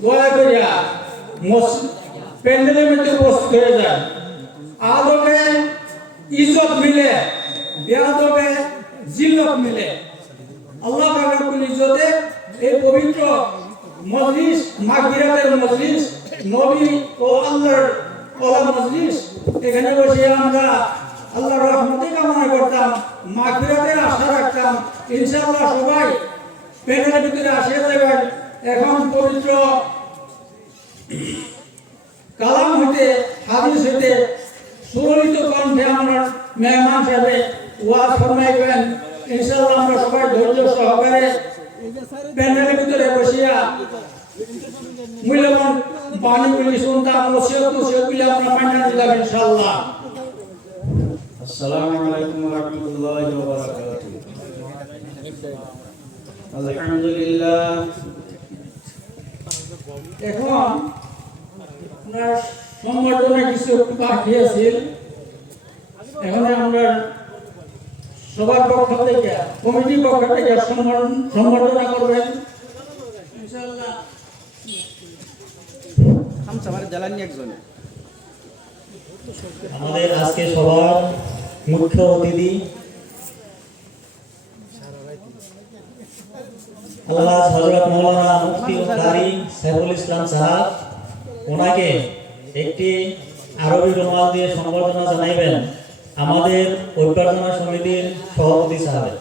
দয়া করিয়া প্যান্ডেলের মধ্যে উপস্থিত হয়ে যায়। আদবে ইজ্জত মিলে, বেয়াদবে জিল্লত মিলে। আল্লাহ পাকের ইজ্জতে এই পবিত্র মজলিস, মাগফিরাতের মজলিস, নবী ও আল্লাহর ওলা মজলিস, এখানে বসে আমরা আল্লাহর রহমতে কামনা করতাম, মাগফিরাতের আশা রাখতাম। ইনশাআল্লাহ সবাই প্যান্ডেলের ভিতরে আসে যাবেন। এখন পবিত্র কালাম হইতে, হাদিস হইতে সুললিত কণ্ঠে আমরা মেহমান সাহেবে ওয়াজ ফরমাইবেন। ইনশাআল্লাহ আমরা সবাই ধৈর্য সহকারে প্যান্ডেলের ভিতরে বসিয়া মূল্যবান বাণীগুলি শুনতাম, ওসিয়তগুলি আমরা মান্য দিলাম ইনশাআল্লাহ। আসসালামু আলাইকুম ওয়া রাহমাতুল্লাহি ওয়া বারাকাতুহু। আলহামদুলিল্লাহ। এখন আপনার সংবর্ধনা কিছু একটু বাকি আছে। এখন আমরা সবার পক্ষ থেকে, কমিটির পক্ষ থেকে সংবর্ধনা করবেন ইনশাআল্লাহ। আমাদের আজকে সবার মুখ্য অতিথি আল্লাহ হযরত মাওলানা মুফতি কারি সাইফুল ইসলাম সাহেব, ওনাকে একটি আরবি রুমাল দিয়ে সম্বর্ধনা জানাইবেন আমাদের অভ্যর্থনা সমিতির সভাপতি সাহেব।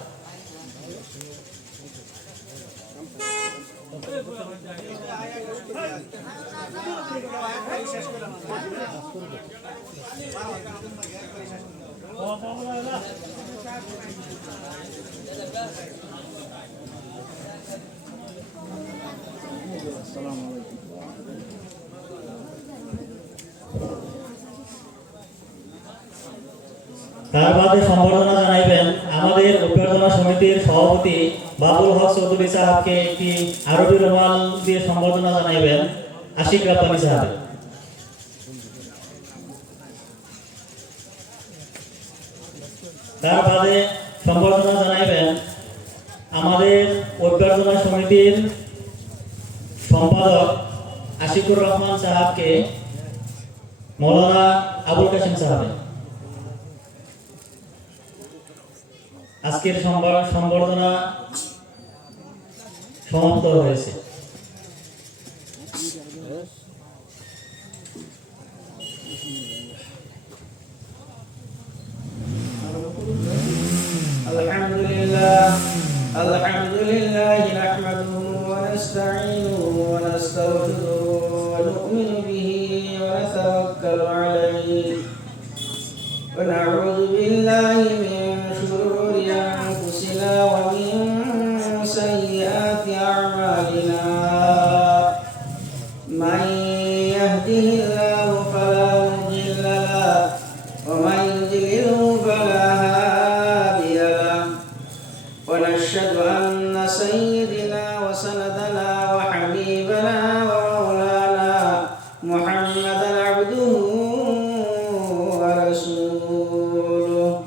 তার বাদে সম্বর্ধনা জানাইবেন আমাদের অভ্যর্থনা সমিতির সভাপতি বাবুল হক চৌধুরী সাহেবকে একটি আরবি রুমাল দিয়ে সম্বর্ধনা জানাইবেন আশিক রাব্বানি সাহেব। তার বাদে সম্বর্ধনা জানাইবেন আমাদের অভ্যর্থনা সমিতির সম্পাদক আশিকুর রহমান সাহেবকে মৌলানা আবুল কাসিম সাহেব। আজকের সম্বর্ধনা সমাপ্ত হয়েছে। আলহামদুলিল্লাহ নাহমাদুহু ওয়া নাস্তাঈনুহু ওয়া নাস্তাগফিরুহু ওয়া নু'মিনু বিহি ওয়া নাতাওয়াক্কালু আলাইহি ওয়া না'উযু বিল্লাহি মিন শুরুরি আনফুসিনা ওয়া মিন sayyiati a'malina man yahdihillahu fala mudilla lahu wa man yudlilhu fala hadiya lahu wa nashhadu anna sayyidina wa sanadana wa habibana wa maulana Muhammadan abduhu wa rasuluhu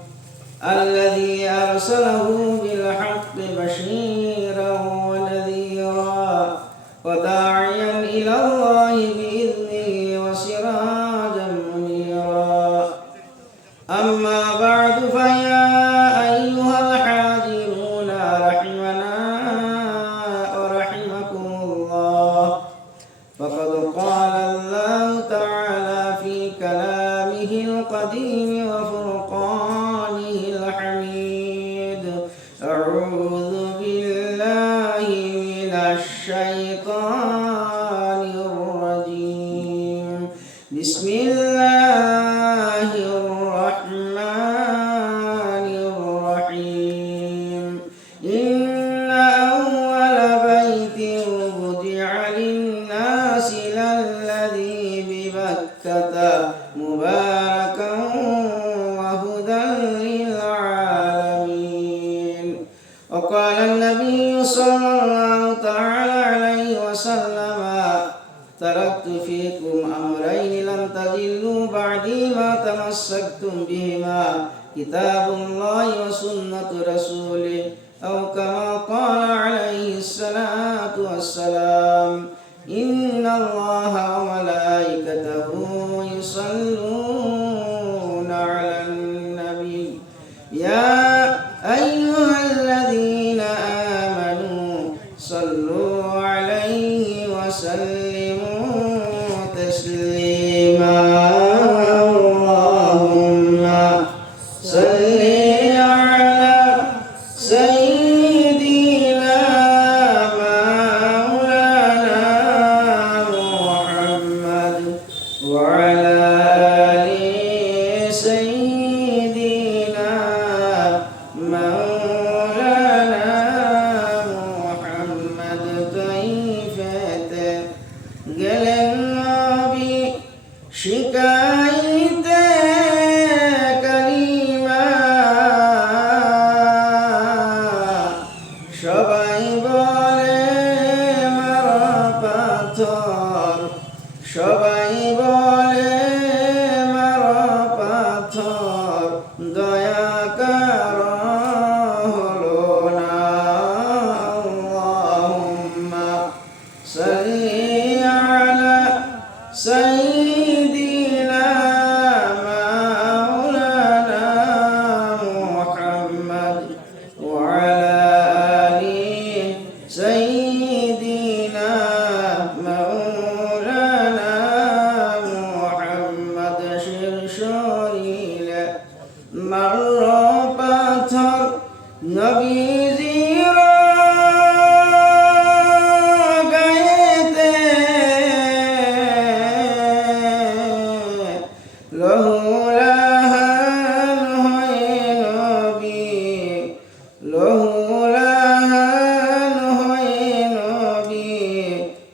alladhi arsalahu bil haqqi bashiran wa nadhira wa da'iyan ila Allahi bi idhnihi wa sirajan munira. Amma ba'du fa ya ayyuhal hadiruna rahimana wa rahimakumullah. Faqad qala Allah ta'ala fi kalamihil qadim wa furqanihil hamid. A'udzu billahi minash shaitanir rajim. Bismillahir rahim. Inna awwala baytin wudi'a lin-nasi lalladhi bi Bakkata mubarakan wa hudan lil-alamin. Wa qala an-nabiy sallallahu ta'ala alayhi wa sallam, taraktu fikum amrayn lan tadillu ba'di ma tamassaktum bihima kitabullahi wa sunnatu rasulih aw kama qala alayhi salatu wassalam. Inna وسلموا تسليما اللهم صل على سيدنا مولانا محمد وعلى آل سيدنا مولانا محمد طيفة গেলেন নবী শিকাইতে কালিমা সবাই বলে মারা পাথর সবাই বলে মারা পাথর দয়া কর হলো না আল্লাহুম্মা সাল্লি আলা সাইয়্যিদিনা মাওলানা মুহাম্মদ ওয়া আলা আলি সাইয়্যিদিনা মাওলানা মুহাম্মদ শিরশরীলে মারর পাথর নবীজির গায়েতে লহুলাহান হয়ে নবী লহুলাহান হয়ে নবী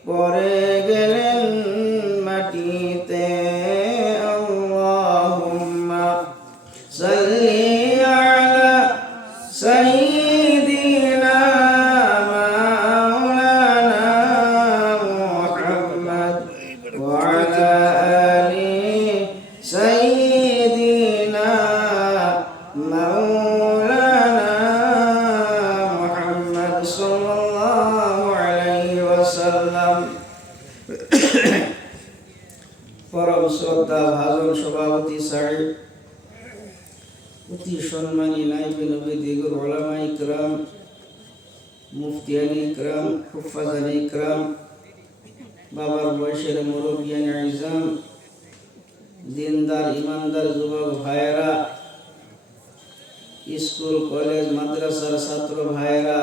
পরে গেলেন মাটিতে আল্লাহুম্মা সাল্লি আলা সাইয়্যিদিনা মাওলানা মুহাম্মদ ওয়া আলা আলি সাইয়্যিদিনা মাওলানা মুহাম্মদ সাল্লাল্লাহু আলাইহি ওয়াসাল্লাম। পরম শ্রদ্ধা ভাজন সভাপতি সাহেব, অতি সম্মানী নাইবে নবী দিগর ওলামা ইকরাম, মুফতিয়ান ইকরাম, হুফাজান ইকরাম, বাবার বয়সের মুরব্বিয়ান আইজাম, দিনদার ইমানদার যুবক ভাইয়েরা, স্কুল কলেজ মাদ্রাসার ছাত্র ভাইয়েরা,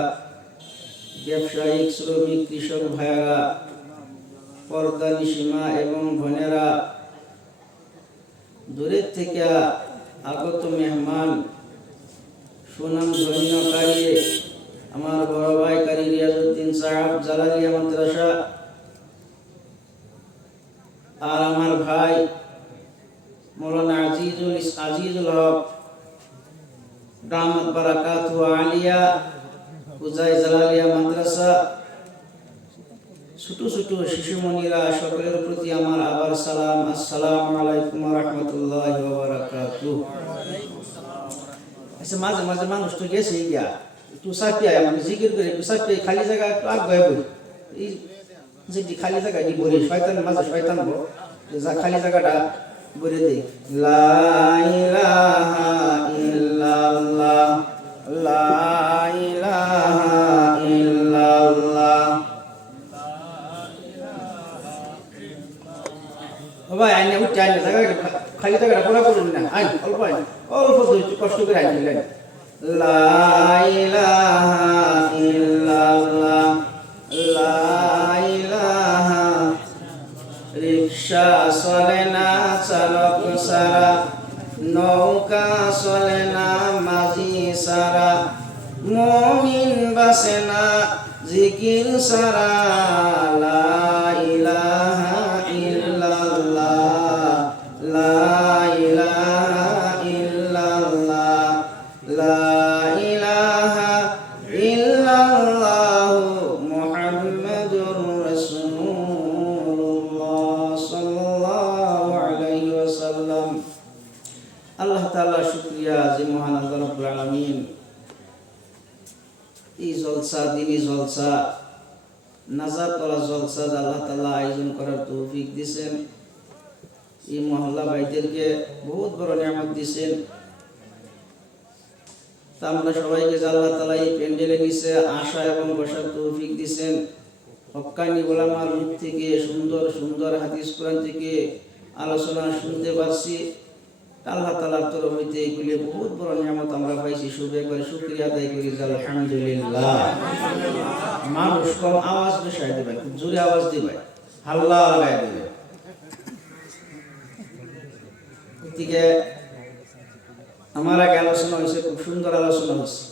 ব্যবসায়িক শ্রমিক কৃষক ভাইয়েরা, পর্দানিশী মা এবং বোনেরা, দূরের থেকে আগত মেহমান, সুনাম ধন্যকারী আমার বড় ভাই কারি রিয়াজউদ্দিন সাহেব জালালিয়া মাদ্রাসা, আর আমার ভাই মৌলানা আজিজুল হক দামাত বারাকাতুহু আলিয়া উজাই জালালিয়া মাদ্রাসা, ছোট ছোট শিশুমণিরা, সকলের প্রতি আমার আবার সালাম। আসসালামু আলাইকুম ওয়া রাহমাতুল্লাহি ওয়া বারাকাতুহু। আচ্ছা, মাঝে মাঝে মানুষ তো গেছে গিয়া একটু সাপিয়া মানে জিকির করে একটু সাপিয়া খালি জায়গা একটু আগে বই এই যে খালি জায়গা দি বলি শয়তান মাঝে শয়তান বো যা খালি জায়গাটা বলে দেই লা ইলাহা ইল্লাল্লাহ লা ইলাহা ইল্লাল্লাহ। ভাই আইনে উঠে আইনে জায়গাটা খালি জায়গাটা পুরা করুন না, আইন অল্প আইন অল্প কষ্ট করে আইন লা ইলাহা ইল্লাল্লাহ লা ইলাহা। রিকশা চলে না চালক সারা, নৌকা চলে না মাঝি সারা, মুমিন বাসে না জিকির সারা। লা ইলাহা ইল্লাল্লাহ লা ইলাহা ইল্লাল্লাহ লা ইলাহা ইল্লাল্লাহ মুহাম্মাদুর রাসূলুল্লাহ সাল্লাল্লাহু আলাইহি ওয়াসাল্লাম। আল্লাহ তাআলা শুকরিয়া যে মহান আল্লাহ রাব্বুল আলামিন এই জলসা দিনী জলসা নাজাত ওয়ালা জলসা আল্লাহ তাআলা আয়োজন করার তৌফিক দিয়েছেন। এই মহল্লা ভাইদেরকে বহুত বড় নিয়ামত দিয়েছেন। তা আমরা সবাইকে আল্লাহ তাআলা এই প্যান্ডেলে নিচে আসা এবং বসার তৌফিক দিয়েছেন। হক্কানি ওলামার মুখ থেকে সুন্দর সুন্দর হাদিস কোরআন থেকে আলোচনা শুনতে পারছি। আল্লাহ তাআলার তরফ হইতে এগুলি বহুত বড় নিয়ামত আমরা পাইছি। শুভে করে শুকরিয়া আদায় করি আলহামদুলিল্লাহ। মানুষ কম আওয়াজ বসাই দেবে, খুব জোরে আওয়াজ দিবে, হাল্লা লাগাই দেবে। এদিকে আমার আগে আলোচনা হয়েছে, খুব সুন্দর আলোচনা হয়েছে।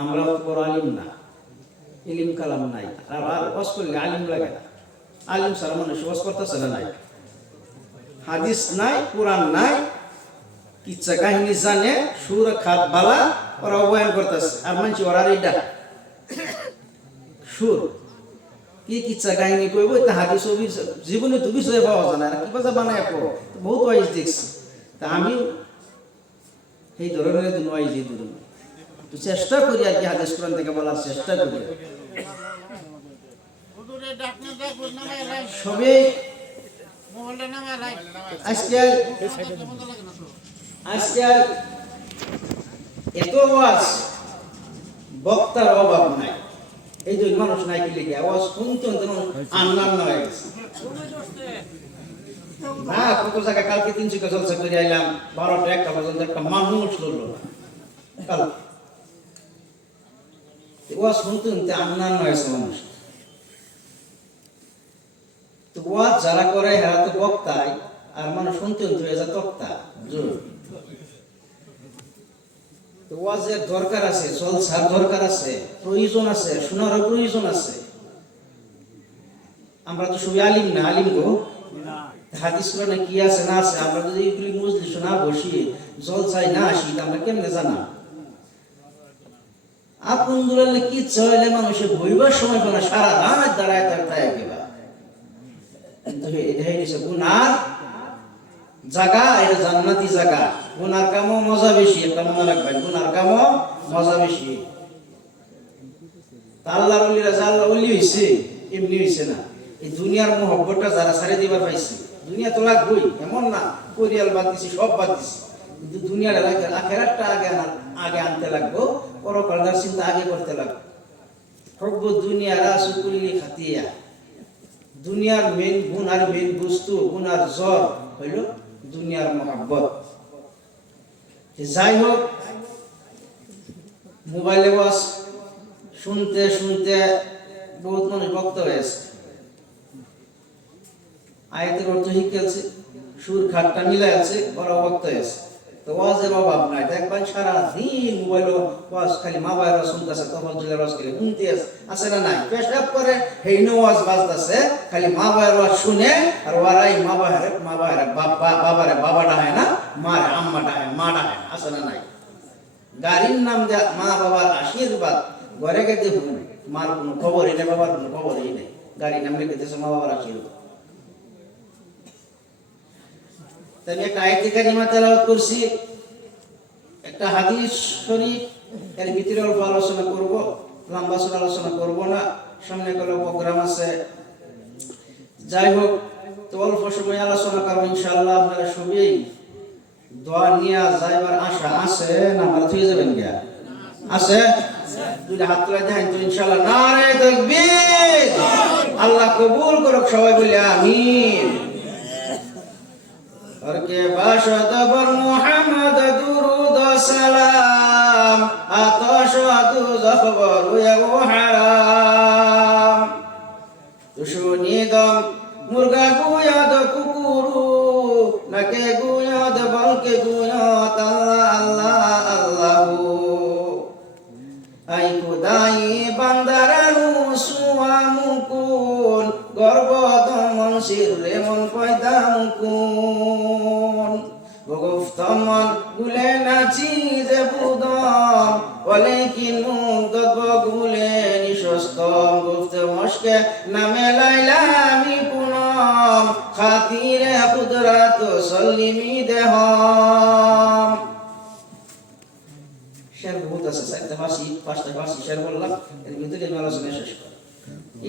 আমরা বড় আলিম না, ইলিম কালাম নাই, আর ওয়াজ করলে আলিম লাগে না। আলিম সারা মানুষ ওয়াজ করতেছে না, নাই হাদিস নাই, কোরআন নাই, কিচ্ছা কাহিনী জানে, সুর খাত বালা, ওরা বয়ান করতেছে। আর মানছি ওরা এইটা সুর কি কিচ্ছা কাহিনী কইব, তা হাদিস জীবনে তো বিষয় পাওয়া যায় না, কি বাজা বানায় পড়ো, বহুত ওয়াইজ দেখছি। তা আমি এই ধরনের দিন ওয়াইজ এই ধরনের তো চেষ্টা করি আর কি, হাদিস কোরআন থেকে বলার চেষ্টা করি। সবই আজকাল এত আওয়াজ, বক্তার অভাব নাই, এই যে মানুষ নাই কি লিখে আওয়াজ শুনতে আন্নান্ন হয়ে গেছে না। কত জায়গায় কালকে 300 জলসা করে আইলাম, 12টা 1টা পর্যন্ত একটা মানুষ ধরলো না। কাল ওয়াজ শুনতে আন্নান্ন হয়েছে মানুষ। তো ওয়াজ যারা করে এরা তো বক্তাই, আর মানুষ শুনতে হয়ে যায় তক্তা। তো ওয়াজের দরকার আছে, জলসার দরকার আছে, প্রয়োজন আছে, শোনারও প্রয়োজন আছে। আমরা তো সবাই আলিম না, আলিম গো হাদিস কোরআনে কি আছে না আছে, আমরা যদি এগুলি মজলিসে না বসি, জলসায় না আসি, আমরা কেমনে জানা? আপন দুলালে কি চাইলে মানুষের বইবার সময় পায় না, সারা রাত দাঁড়ায় দাঁড়ায় গেলা। কিন্তু এটা হয়েছে গুনার জায়গা, এটা জান্নাতি জায়গা। গুনার কামও মজা বেশি, একটা মনে রাখবেন, গুনার কামও মজা বেশি। আল্লাহর ওলিরা যা আল্লাহ ওলি হইছে এমনি হইছে না। এই দুনিয়ার মহব্বতটা যারা ছাড়ে দিবার পাইছে, দুনিয়া তো লাগবই এমন না, পরিয়াল বাদ দিছি, সব বাদ দিছি, কিন্তু দুনিয়ার আখেরাতটা আগে আনতে লাগবো, পরকালের চিন্তা আগে করতে লাগবো। হব্ব দুনিয়া রাসুকুল্লি খাতিয়া, দুনিয়ার মেন গুণ আর মেন বস্তু, গুণ আর জ্বর হইল দুনিয়ার মহব্বত। যাই হোক, মোবাইলে ওয়াজ শুনতে শুনতে বহুত মানুষ বক্তা হয়েছে, আয়াতের অর্থ শিখেছে, সুর খাটটা মিলে আছে, ওরা বক্তা হয়েছে। তো ওয়াজের অভাব নাই, দেখবেন সারা দিন মোবাইল ওয়াজ খালি মা বাবার শুনতেছে, তফাজ্জুলের ওয়াজ খালি শুনতে আছে না নাই, পেশাব করে হেইনো ওয়াজ বাজতেছে, খালি মা বাবার ওয়াজ শুনে, আর ওরাই মা বাবারে বাবারে বাবা ডাহে না, মারে আম্মা ডাহে, মা ডাহে, আছে না নাই? গাড়ির নাম দেয়া মা বাবার আশীর্বাদ, ঘরে গেতে মার কোনো খবরই নেই, বাবার কোনো খবরই নেই, গাড়ির নাম লিখেছে মা বাবার আশীর্বাদ। আমি একটা আয়াতে কারিমা তেলাওয়াত করছি, একটা হাদিস শরীফ, এর ভিতরে অল্প আলোচনা করব, লম্বা আলোচনা করব না, সামনে কোনো প্রোগ্রাম আছে। যাই হোক, তো অল্প সময় আলোচনা করব ইনশাআল্লাহ। আপনারা সবাই দোয়া নিয়ে যাইবার আশা আছে না? আপনারা থুয়ে যাবেন গিয়া আছে? দুইটা হাত তুলে দেখেন তো ইনশাআল্লাহ। নারে তাকবীর, আল্লাহ কবুল করুক, সবাই বলি আমিন। और के बाशद पर मोहम्मद दुरूद सलाम, आतशद ज़खबर वो हराम, तुशुनीदम मुर्गा गुयाद कुकुरु, नके गुयाद बल्कि गुयाद अल्लाह अल्लाहु, आई खुदाई बंदरानु सुआमुकुन, গর্বদমন শিরে মন পয়দা মুকুন, গফতমন গুলে নাচি যে বুদম, বলে কি মুগ্ধ গুলে নিঃস্তম, গুফতে মস্কে নামে লাইলামি পুনম, খাতিরে কুদরাত সলিমি দেহম। শের বহুত আছে, 4টা ফাঁসি 5টা ফাঁসি শের বললাম, এর ভিতরে আলোচনা শেষ করি।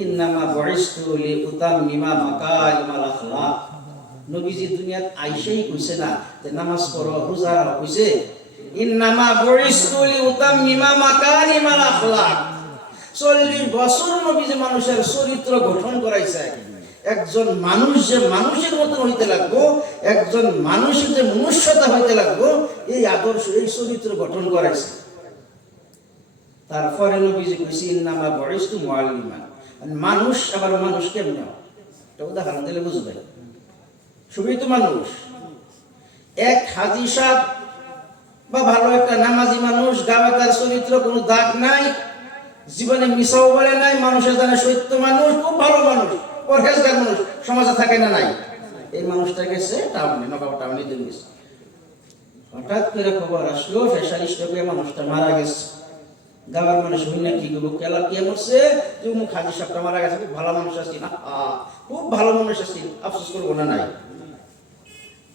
ইন্নামা বুইস্তু লিউতাম্মিমা মাকারিমাল আখলাক, নবীজি দুনিয়াত আইসেই কইছে না যে নামাজ পড়ো, রোজা রাখো, কইছে ইন্নামা বুইস্তু লিউতাম্মিমা মাকারিমাল আখলাক, 40 বছর নবীজি মানুষের চরিত্র গঠন করাইছে। একজন মানুষ যে মানুষের মতন হইতে লাগবো, একজন মানুষের যে মনুষ্যতা হইতে লাগবো, এই আদর্শ এই চরিত্র গঠন করাইছে। তারপরে নবীজি কইছে ইন্নামা বুইস্তু মুআল্লিমান। মানুষ আবার মানুষ কেমন, এটা উদাহরণ দিলে বুঝবেন। সবই তো মানুষ। এক হাজী সাহেব বা ভালো একটা নামাজি মানুষ, গাবে তার চরিত্র কোনো দাগ নাই, জীবনে মিশাও বলে নাই, মানুষের জানে সত্য মানুষ, খুব ভালো মানুষ, পরহেজগার মানুষ, সমাজে থাকে না নাই। এই মানুষটা গেছে টাউনে, নগাঁও টাউনে দিয়ে গেছে। হঠাৎ করে খবর আসলো ফেশার স্ট্রোকে মানুষটা মারা গেছে। গাঁয়ের মানুষ হই না কি করবো, কেলা কে মরছে, তুই মুখ হাজি সাপটা মারা গেছে, খুব ভালো মানুষ আছি না, খুব ভালো মানুষ আছি, আফসোস করবো না নাই।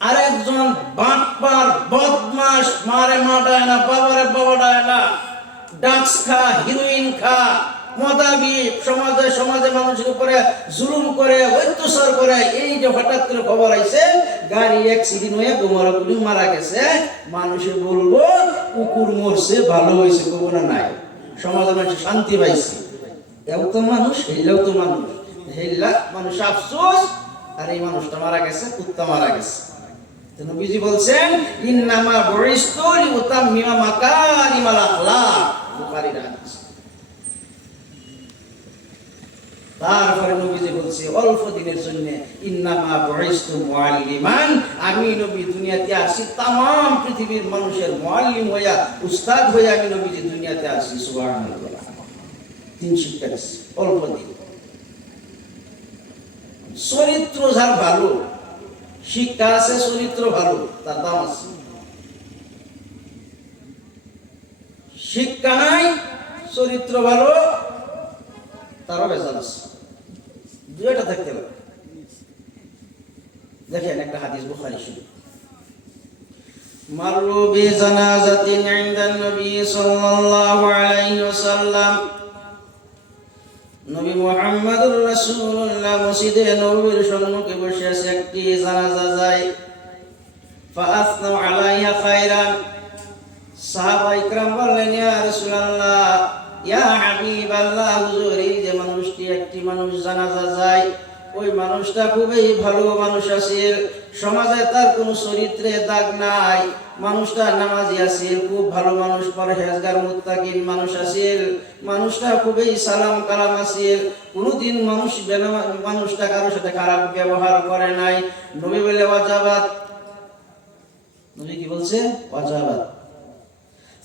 আর একজন বাটপার বদমাস, মারে মা ডায় না, বাবারে বাবা ডায় না, ড্রাগস খা, হিরোইন খা, মদাবি, সমাজে সমাজে মানুষের উপরে জুলুম করে, অত্যাচার করে। এই যে হঠাৎ করে খবর আইছে গাড়ি অ্যাক্সিডেন্ট হয়ে গোমরাগুলি মারা গেছে, মানুষে বলবো কুকুর মরছে, ভালো হয়েছে, কবো না নাই, সমাজে মানুষ শান্তি পাইছে। এও তো মানুষ, হেললেও তো মানুষ, হেললা মানুষ আফসোস, আর এই মানুষটা মারা গেছে, কুত্তা মারা গেছে। নবীজি বলছেন ইন্নামা বুইস্তু লিউতাম্মিমা মাকারিমাল আখলাক, বুখারীর হাদিস। তারপরে নবীজি বলছে অল্প দিনের জন্য ইন্নামা বুইস্তু মুআল্লিমান, আমি নবী দুনিয়াতে আসি तमाम পৃথিবীর মানুষের মুআল্লিম হইয়া, উস্তাদ হইয়া আমি নবীজি দুনিয়াতে আসি। সুবহানাল্লাহ। 3 শিক্ষা দিচ্ছে অল্প দিন। চরিত্র যার ভালো, শিক্ষা আছে, চরিত্র ভালো, তার দাম আছে। শিক্ষা নাই, চরিত্র ভালো, তারও বেজাল আছে। দুইটা থাকতে হবে। দেখেন একটা হাদিস বুখারী শরীফ। মাররু বিজানাজাতিন ইনদান নবী সাল্লাল্লাহু আলাইহি ওয়াসাল্লাম, নবী মুহাম্মদুর রাসূলুল্লাহ মসজিদে নববীর সম্মুখে বসে আছে, একটি জানাজা যায়। ফাআসনাউ আলাইহা খায়রান, সাহাবায়ে کرام বললেন ইয়া রাসূলুল্লাহ, ইয়া হাবিবাল্লাহ, হুজুর এই যে মানুষটি, একটি মানুষ জানাজা যায়, ওই মানুষটা খুবই ভালো মানুষ আছে, সমাজে তার কোনো চরিত্রে দাগ নাই, মানুষটা নামাজি আছে, খুব ভালো মানুষ, পরহেজগার মুত্তাকিন মানুষ আছে, মানুষটা খুবই সালাম কালাম আছে, কোনোদিন মানুষটা কারোর সাথে খারাপ ব্যবহার করে নাই। নবী বলে ওয়াজাবাত, নবী কি বলছে? ওয়াজাবাত।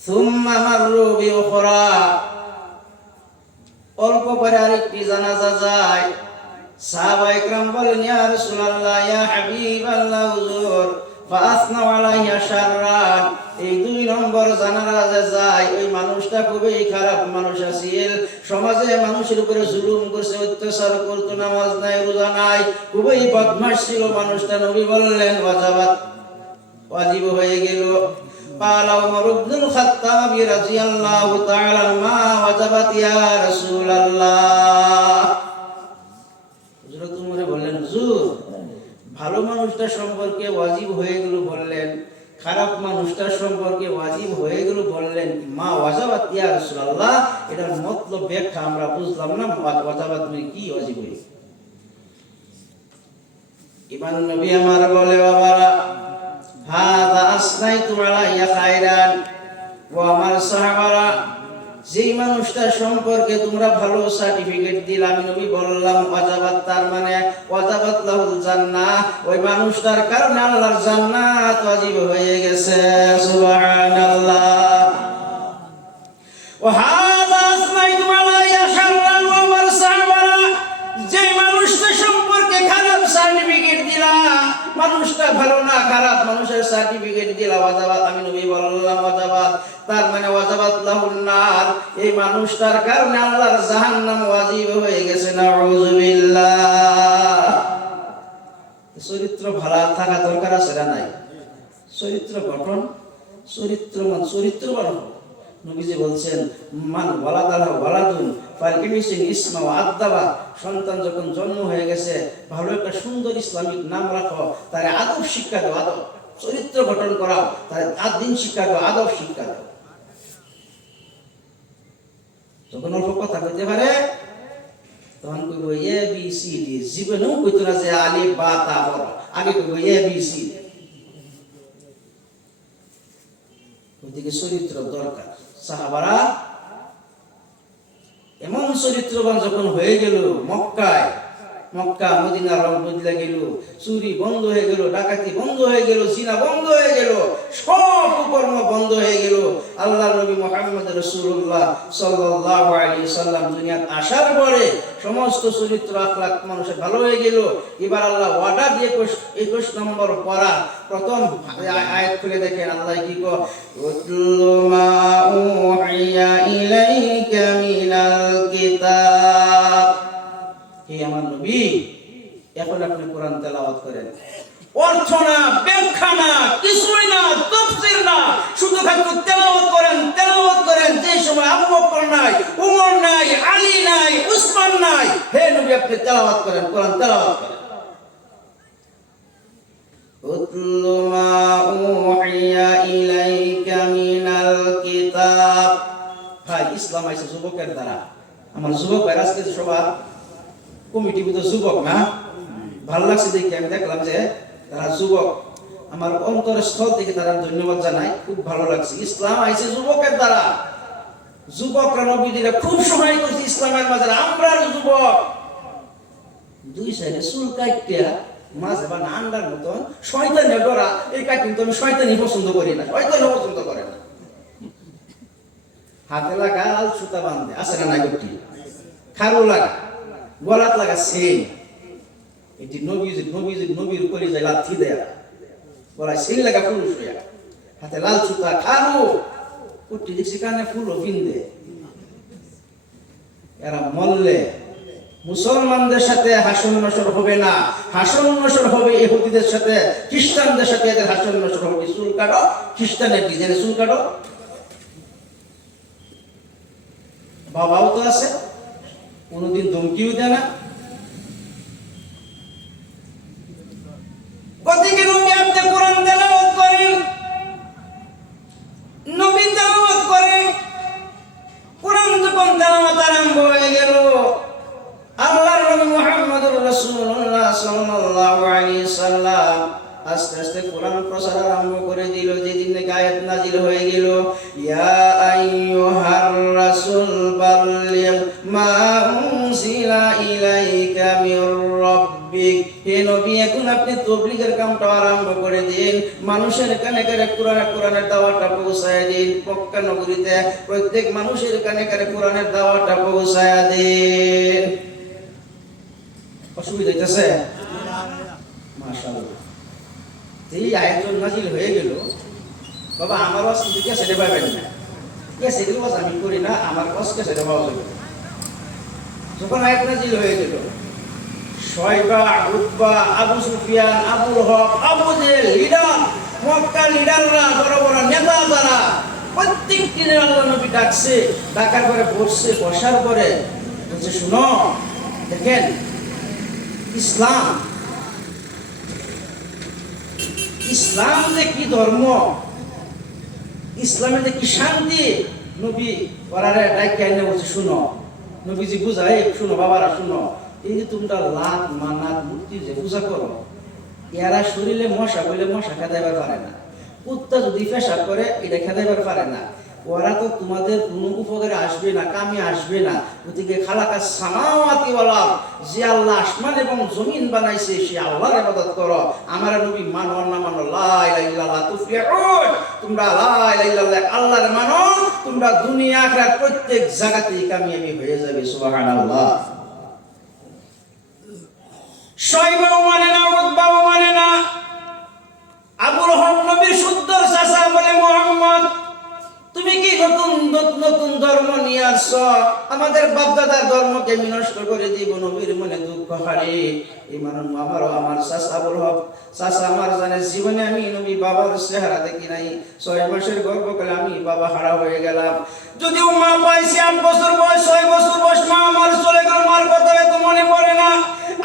সুম্মা মাররু বিউখরা, অল্প পরে আরেকটি জানাজা যায়। সাহাবায়ে کرام বলেন ইয়া রাসূলুল্লাহ, ইয়া হাবিবাল্লাহ, হুজুর ফাআসনাউ আলাইহা শাররান, এই 2 নম্বর জানাজা যায়, ওই মানুষটা খুবই খারাপ মানুষ আছিল, সমাজে মানুষের উপরে জুলুম করছে, অত্যাচার করতো, নামাজ নাই, রোজা নাই, খুবই বদমাশ ছিল মানুষটা। নবী বললেন ওয়াজাবাত, ওয়াজিব হয়ে গেল। قال عمر بن الخطاب رضي الله تعالى ما وجبت يا رسول الله, হযরত উমর বললেন হুজুর ভালো মানুষটা সম্পর্কে ওয়াজিব হয়ে গেল বললেন, খারাপ মানুষটা সম্পর্কে ওয়াজিব হয়ে গেল বললেন, মা ওয়াজাবাত ইয়া রাসূলুল্লাহ, এটার মতলব ব্যাখ্যা আমরা বুঝলাম না, ওয়াজাবাত মানে কি, ওয়াজিব হয়ে। ইমান নবী আমার বলে বাবারা, হাদা আসনাইতু আলাইয়া খায়রান, ও আমার সাহাবারা, যেই মানুষটা সম্পর্কে তোমরা ভালো সার্টিফিকেট দিলা, আমি নবী বললাম ওয়াজাবাত, তার মানে ওয়াজাবাত লাহুল জান্নাহ, ওই মানুষটার কারণে আল্লাহর জান্নাত ওয়াজিব হয়ে গেছে। সুবহানাল্লাহ। ওয়া হাদা আসনাইতু আলাইয়া শাররান, ও আমার সাহাবারা, যেই মানুষটা সম্পর্কে খারাপ সার্টিফিকেট দিলা, মানুষটা ভালো না, খারাপ মানুষের সার্টিফিকেট দিলা, ওয়াজাবাত, আমি নবী বললাম ওয়াজাবাত, তার মানে ওয়াজাবাত লাহুন নার, এই মানুষটার কারণে আল্লাহর জাহান্নাম ওয়াজিব হয়ে গেছে। নাউযুবিল্লাহ। চরিত্র ভালো থাকা দরকার আছে না নাই? চরিত্র গঠন, চরিত্র বানানো। নবীজি বলছেন মান ওয়ালাদাহু ওয়ালাদুন ফালইমিসিন ইসমা ওয়া আদাবা, সন্তান যখন জন্ম হয়ে গেছে ভালো একটা সুন্দর ইসলামিক নাম রাখো, তার আদব শিক্ষা দাও, আদব চরিত্র গঠন করাও, তার দিন শিক্ষা দাও, আদব শিক্ষা দাও। যখন অল্প কথা কইতে পারে তখন কইব এ বি সি ডি, জীবনেও কইতো না যে আলিফ বা তা পড়ো, আগে কইব এ বি সি। ওইদিকে চরিত্র দরকার। সাহাবারা এমন চরিত্রবান যখন হয়ে গেল, মক্কা মদিনার রং বদলে গেল, চুরি বন্ধ হয়ে গেল, ডাকাতি বন্ধ হয়ে গেল, জিনা বন্ধ হয়ে গেল, সব কর্ম বন্ধ হয়ে গেল। আল্লাহর নবী মুহাম্মদ রাসূলুল্লাহ সাল্লাল্লাহু আলাইহি সাল্লাম দুনিয়াত আসার পরে সমস্ত চরিত্র আখলাক মানুষের ভালো হয়ে গেল। এবার আল্লাহ ওয়াদা দিয়ে 21 নম্বর পড়া প্রথম আয়াত খুলে দেখেন আল্লাহ কি কয়, উতলু মা উহিয়া ইলাইকা মিনাল কিতাব। হে আমার নবী, এখন আপনি কোরআন তেলাওয়াত করেন। অর্থ না, ব্যাখ্যা না, কিছুই না, তাফসীর না, শুধু খালি তেলাওয়াত করেন। যে সময় আবু বকর নাই, উমর নাই, আলী নাই, উসমান নাই, হে নবী আপনি তেলাওয়াত করেন, কোরআন তেলাওয়াত করেন। উতলু মা উহিয়া ইলাইকা মিনাল কিতাব। ভাই, ইসলাম আইছে যুবকের দ্বারা। আমার যুবক ভাই আজকে সবার কমিটি তো যুবক না, ভালো লাগছে দেখি। আমি দেখলাম যে তারা যুবক, আমার অন্তরের স্থল থেকে তারা ধন্যবাদ জানাই, খুব ভালো লাগছে। ইসলাম আইছে যুবকের দ্বারা। যুবকরা নবীদের খুব সহায় করছে ইসলামের মাঝে। আমরা যুবক দুই সাইডে চুল কাটিয়া মাঝে বা আন্ডার মতন শয়তানের ডরা, এই কাটিং তো আমি শয়তানি পছন্দ করি না, শয়তানও পছন্দ করে না। হাতে লাগা লাল সুতা বাঁধে, আছে না নাই গটি, খারু লাগা, গলাত লাগা সেন, এটি নবীর উপরে যায় লাথি দেয়া, গলায় সেন লাগা পুরুষ হইয়া, হাতে লাল সুতা, খারু, কুটি দেখছি কানে ফুলও পিন্দে। এরা মল্লে মুসলমানদের সাথে হাসন নসর হবে না, হাসন নসর হবে ইহুদিদের সাথে, খ্রিস্টানদের সাথে এদের হাসন নসর হবে। চুল কাটো, খ্রিস্টানের ডিজাইনে চুল কাটো। বাবাও তো আছে, কোনদিন ধমকিও দেয় না। ওদিকে নবী আপনি কোরআন তেলাওয়াত করেন, নবী তেলাওয়াত করেন। কোরআন যখন তেলাওয়াত আরম্ভ হয়ে গেল, আল্লাহর নবী মুহাম্মদুর রাসূলুল্লাহ সাল্লাল্লাহু আলাইহি সাল্লাম আস্তে আস্তে কোরআন প্রচার আরম্ভ করে দিল। যেদিন থেকে আয়াত নাজিল হয়ে গেল, ইয়া আইয়ুহার রাসূল বাল্লিগ মা উনজিলা ইলাইকা মির রাব্বিক। হে নবী, এখন আপনি তাবলীগের কামটা আরম্ভ করে দিন, মানুষের কানে কানে কোরআনের দাওয়াতটা পৌঁছায় দিন। মক্কা নগরীতে প্রত্যেক মানুষের কানে কানে কোরআনের দাওয়াতটা পৌঁছায় দিন। অসুবিধা হইতেছে? মাশাআল্লাহ। এই আয়াত নাজিল হয়ে গেল, বাবা আমার ওয়াজ কিন্তু ক্যাসেটে পাবেন না, ক্যাসেটের ওয়াজ আমি করি না, আমার ওয়াজ ক্যাসেটে পাওয়া যাবে। যখন আয়াত নাজিল হয়ে গেল, শয়বা, উতবা, আবু সুফিয়ান, আবুল হক, আবু জেহেল, লিডার, মক্কা লিডাররা, বড় বড় নেতা যারা, প্রত্যেক দিনের আল্লাহ নবী ডাকছে। ডাকার পরে বসছে, বসার পরে বলছে, শুনো, দেখেন ইসলাম যে কি ধর্ম, ইসলামের যে কি শান্তি। নবী ওরারে ডাইকে আইনে বলছে, শুনো, নবীজি বুঝায়, শুনো বাবারা, শুনো, এই যে তোমরা লাত মানাত মূর্তি যে পূজা করো, এরা শরীরে মশা বলে মশা খেদাইবার পারে না, কুত্তা যদি পেশাব করে এটা খেদাইবার পারে না, ওরা তো তোমাদের কোনো উপকারে আসবে না, কামে আসবে না। ওদিকে খালাকা সামাওয়াতি ওয়ালা, যে আল্লাহ আসমান এবং জমিন বানাইছে, সে আল্লাহর ইবাদত করো। আমার নবী মানো আর না মানো, লা ইলাহা ইল্লাল্লাহ তুফলিহুন, তোমরা লা ইলাহা ইল্লাল্লাহ আল্লাহর মানো, তোমরা দুনিয়া আখিরাত প্রত্যেক জায়গাতেই কামিয়াবি হয়ে যাবে। সুবহানাল্লাহ। শয়বাও মানে না, উতবাও মানে না। আবুল হক নবীর শুদ্ধ চাচা বলে, মুহাম্মদ তুমি কি নতুন ধর্ম নিয়ে আসছো? আমাদের বাপদাদার ধর্মকে আমি নষ্ট করে দিব। নবীর মনে দুঃখ হারে। আমার চাচা আবুল হক চাচা আমার জানে, জীবনে আমি নবী বাবার চেহারা দেখি নাই। 6 মাসের গর্ভকালে আমি বাবা হারা হয়ে গেলাম। যদিও মা পাইছি 8 বছর বয়স, 6 বছর বয়স মা আমার চলে গেল, মার কথা তো মনে পড়ে না।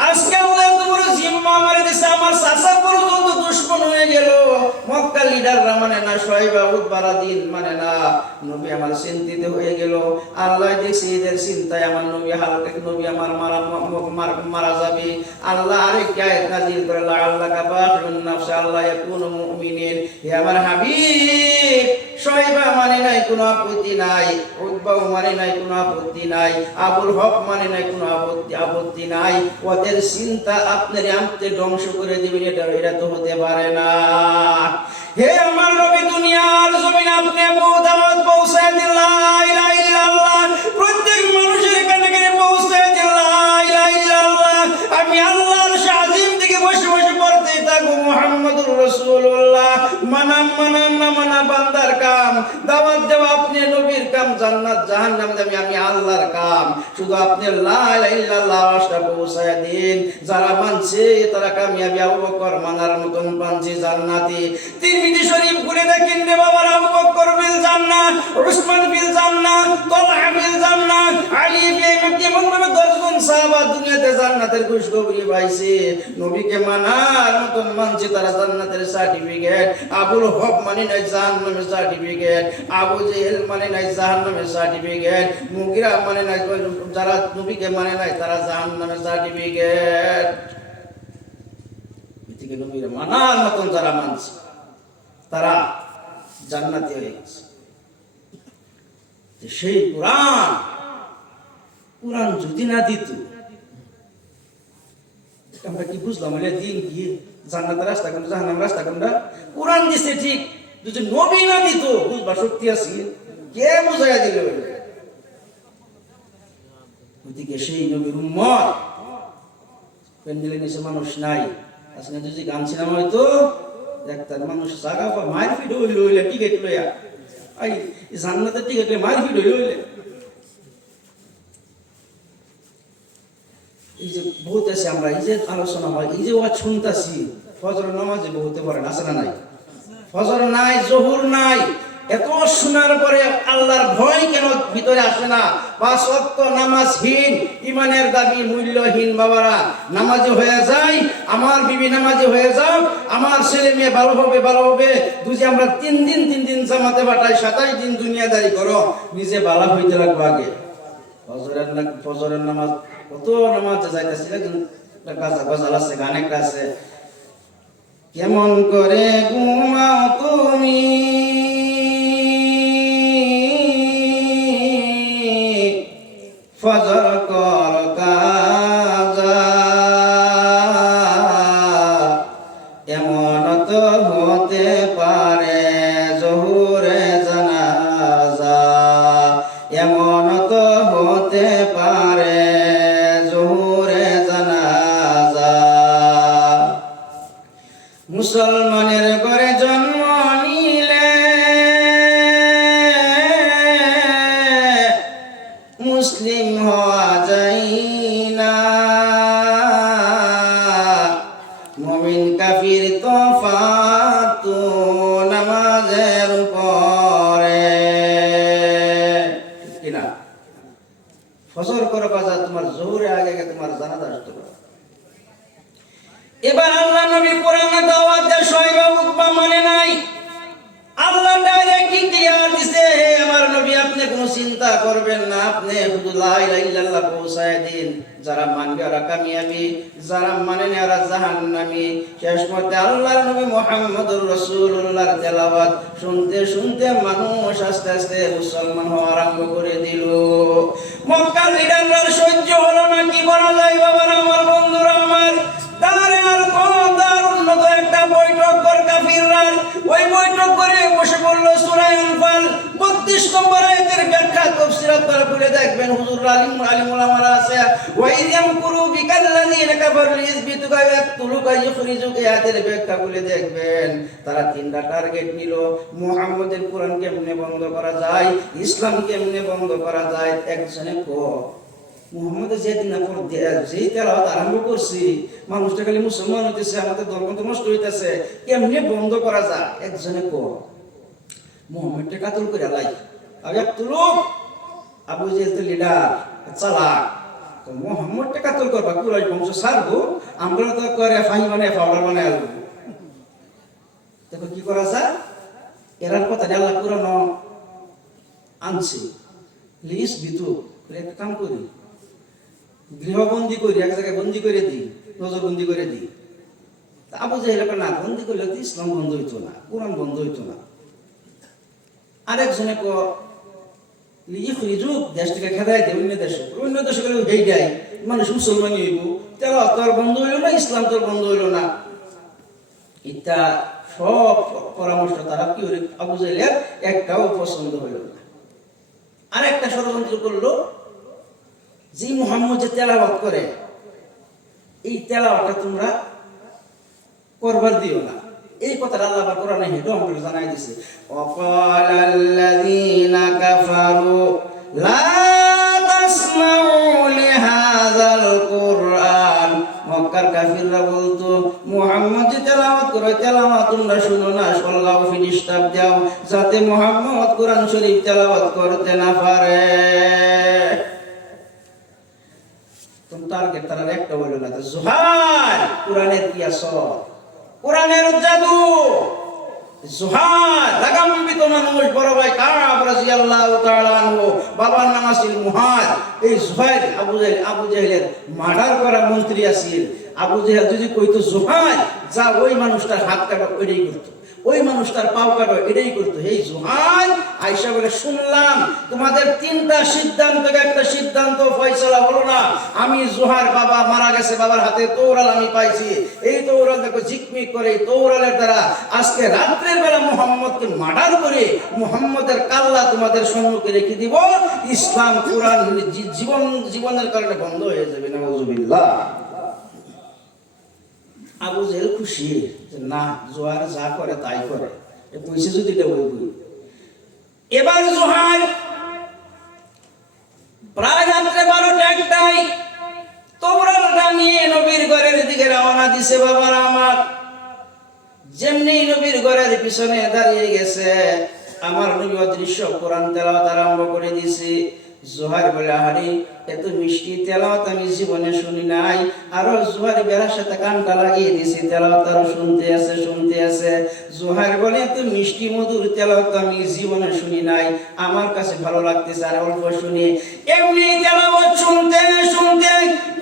আজকে আল্লাহ এত বড় জিম্মা আমার দিছে, আমার চাচা পর্যন্ত দুশমন হয়ে গেল। মক্কা মক্কা লিডাররা মানে না, শয়বা উতবারা দিন মানে না। নবী আমার চিন্তিত হয়ে গেল। আল্লাহ দেখছি এদের চিন্তায় আমার নবী হালকা, নবী আমার মারা যাবে। আল্লাহ আরেক আয়াত নাযিল করে, আল্লাহ কাবাহুন নাফস আল্লাহ ইয়াকুনু মুমিনিন। হে আমার হাবিব, শয়বা মানে নাই কোনো আপত্তি নাই, উতবা মানে নাই কোনো আপত্তি নাই, আবুল হক মানে নাই কোনো আপত্তি নাই। ওদের চিন্তা আপনার আমতে ধ্বংস করে দিবেন, এটা তো হতে পারে না। হে আমার নবী, দুনিয়ার জমিনে আপনি দাওয়াত পৌঁছায় দিন, লা ইলাহা ইল্লাল্লাহ। প্রত্যেক মানুষের কানে কানে পৌঁছায় দিন, লা ইলাহা ইল্লাল্লাহ। আমি আল্লাহর শাহিম থেকে বসে বসে পড়তে থাকবো মুহাম্মদুর রাসূলুল্লাহ। মানাম না মানা বান্দার কাম, দাওয়াত দেওয়া আপনি নবীর কাম, জান্নাত জাহান্নাম দেবে আমি আল্লাহর কাম। শুধু আপনি লা ইলাহা ইল্লাল্লাহ আওয়াজটা পৌঁছায় দিন। যারা মানছে তারা কামিয়াবি, আবু বকর মানার মতন মানছে জান্নাতি। তিরমিজি শরীফ খুলে দেখেন রে বাবার, আবু বকর বিল জান্নাত, উসমান বিল জান্নাত, তালহা বিল জান্নাত, আলী এমন ভাবে 10 জন সাহাবা দুনিয়াতে জান্নাতের খুশখবরি পাইছে। নবীকে মানার মতন মানছে তারা জান্নাতের সার্টিফিকেট। আবুল হক মানে নাই জাহান্নামের সার্টিফিকেট, আবু জেহেল মানে নাই জাহান্নামের সার্টিফিকেট, মুগিরা মানে নাই, যারা নবীকে মানে নাই তারা জাহান্নামের সার্টিফিকেট। এদিকে নবীর মানার মতন যারা মানছে তারা জান্নাতি হয়ে গেছে। সেই কোরআন যদি না দিত, আমরা কি বুঝলাম? দিন কি জান্নাতের রাস্তা কোনটা, জাহান্নামের রাস্তা কোনটা? কোরআন দিছে ঠিক, যদি নবী না দিত বুঝবার শক্তি আছে কে বুঝাইয়া দিল? ওদিকে সেই নবীর উম্মত, প্যান্ডেলে নিচে মানুষ নাই, আসলে যদি গান সিনেমা হইতো দেখতাম মানুষ জায়গা পর মারপিট হইলে টিকিট লইয়া, এই জান্নাতের টিকিট লইয়া মারপিট হইলে। এই যে বহুত আছে, আমরা এই যে আলোচনা হয়, এই যে ওয়াজ শুনতাছি, ফজর নামাজে বহুতে পড়েন, আছে না নাই? ফজর নাই, জোহর নাই, এত শোনার পরে আল্লাহর ভয় কেন ভিতরে আসে না? 5 ওয়াক্ত নামাজহীন, ইমানের দাবি মূল্যহীন বাবারা। নামাজি হয়ে যায়, আমার বিবি নামাজি হয়ে যাও, আমার ছেলে মেয়ে ভালো হবে। দুজি আমরা 3 দিন জামাতে বাটাই, 27 দিন দুনিয়াদারি করো, নিজে ভালো হইতে লাগবে আগে। ফজরের নামাজ, কত নামাজ যাইতেছিল, গজাল আছে, গান একটা আছে, কেমন করে ঘুমাও তুমি ফজর কর কাজা, এমন তো হতে পারে জোহরে জানাজা, এমন তো হতে পারে জোহরে জানাজা। মুসলমানের ঘরে জন্ম নিলে মুসলিম হওয়া যায় না, মুমিন কাফির তফাৎ নামাজের উপরে। কিনা ফজর করো কাজা, তোমার জোহরে আগে তোমার জানাজা আসতে পারে। এবার আল্লাহ নবী কোরআনে দাওয়াত দেয়, শয়বা উতবা মানে নাই। আল্লাহ ডাইরেক্ট ক্লিয়ার দিছে, হে আমার নবী আপনি কোনো চিন্তা করবেন না, আপনি শুধু লা ইলাহা ইল্লাল্লাহ পৌঁছায় দিন। যারা মানবে ওরা কামিয়াবি, যারা মানে না ওরা জাহান্নামী। শেষ মতে আল্লাহর নবী মুহাম্মদুর রাসূলুল্লাহর তেলাওয়াত শুনতে শুনতে মানুষ আস্তে আস্তে মুসলমান হওয়া আরম্ভ করে দিল। মক্কার লিডাররা সহ্য হলো না, কি করা যায় বাবারা, আমার বন্ধুরা আমার, একটা বৈঠক কর কাফিররা। ওই বৈঠক করে বসে বলল সূরা আনফাল 32 নম্বর আয়াতের ব্যাখ্যা তাফসীরাত করে বলে দেখবেন, হুজুর আলিম উলামারা আছে, ওয়াইয়াম কুরু বিকাল্লাযিনা কাফারু ইযবিতুকা ইয়াকতুলুকা ইখরিজুকা, আয়াতের ব্যাখ্যা বলে দেখবেন। তারা 3টা টার্গেট নিল, মুহাম্মদের কোরআন কেমনে বন্ধ করা যায়, ইসলাম কেমনে বন্ধ করা যায়। একজনে মুহাম্মদ যেদিন যেই তেলাওয়াত আরম্ভ করছি, মানুষটা খালি মুসলমান হইতেছে, আমাদের ধর্ম তো নষ্ট হইতেছে, কেমনে বন্ধ করা যায়। একজনে মুহাম্মদকে কাতল করে লাই, আবু জেহেল তো লিডার চালাক, মুহাম্মদকে কাতল করবা, কুরাইশ বংশ ছাড়বো, আমরা তো করে ফাহি বানায় পাউডার বানায় আলবো। কি করা যায় এরার কথা আল্লাহ কোরআন আনছে লিস বিতু একটা কাম করি গৃহবন্দী করি এক জায়গায় বন্দি করে দিই নজরবন্দি করে দিই আবু জাহেল না বন্দি করলে তো ইসলাম বন্ধ হইতো না কোরআন বন্ধ হইতো না আরেকজনে দেশ থেকে খেদাই দেয় অন্য দেশে গেলে হেই দেয় মানুষ মুসলমানই হইব তেলাওয়াত তো আর বন্ধ হইল না ইসলাম তো বন্ধ হইল না এটা সব পরামর্শ তারা কি হইল আবু জাহেলের একটাও পছন্দ হইল না আরেকটা ষড়যন্ত্র করলো যে মুহাম্মদ যে তেলাওয়াত করে এই তেলাওয়াতটা তোমরা করবার দিও না এই কথাটা আল্লাহ পাক কোরআনে হেডম করে জানাই দিয়েছে ওয়াকালাল্লাযীনা কাফারু লা তাসমাউ লিহাযাল কুরআন মক্কার কাফিররা বলতো মুহাম্মদ যে তেলাওয়াত করে তেলাওয়াত তোমরা শুনো না সল্লাহ ফিনিস্তাব দাও যাতে মুহাম্মদ কোরআন শরীফ তেলাওয়াত করতে না পারে তুমি টার্গেট তার একটা বলে না জুহার কোরআনের কি আসর কোরআনের জাদু জুহার লাগামবিত মানুষ বড় ভাই কাব রাদিয়াল্লাহু তাআলা আনহু বাবার নাম ছিল মুহার এই জুহার আবু জাহেলের মার্ডার করা মন্ত্রী আছিল আবু জাহেল যদি কইতো জুহার যা ওই মানুষটার হাত কাটা ওইটাই করতো ওই মানুষটার পাও কাটা এটাই করতো এই জুহার আয়েশা বলে শুনলাম তোমাদের তিনটা সিদ্ধান্ত একটা সিদ্ধান্ত ফয়সালা হলো না আমি জুহার বাবা মারা গেছে বাবার হাতে তৌরাল আমি পাইছি এই তৌরাল দেখো ঝিকমিক করে এই তৌরালের দ্বারা আজকে রাত্রের বেলা মুহাম্মদকে মার্ডার করে মুহাম্মদের কাল্লা তোমাদের সম্মুখে রেখে দিব ইসলাম কোরআন জীবনের কারণে বন্ধ হয়ে যাবে নাউজুবিল্লাহ আবু জাহেল খুশি যে না জোহার যা করে তাই করে কইছে যদি এটা বলবি এবার জোহার প্রায় রাত্রে 12টা একটাই তওরাতটা নিয়ে নবীর ঘরের দিকে রওনা দিছে বাবার আমার যেমনি নবীর ঘরের পিছনে দাঁড়িয়ে গেছে আমার নবী অদৃশ্য কোরআন তেলাওয়াত আরম্ভ করে দিয়েছে জোহার বলে আহারে এত মিষ্টি তেলাওয়াত আমি জীবনে শুনি নাই আর জোহার বেড়ার সাথে কানটা লাগিয়ে দিয়েছে তেলাওয়াত আর শুনতে আছে জোহার বলে এত মিষ্টি মধুর তেলাওয়াত আমি জীবনে শুনি নাই আমার কাছে ভালো লাগতেছে আর অল্প শুনি এমনি তেলাওয়াত শুনতে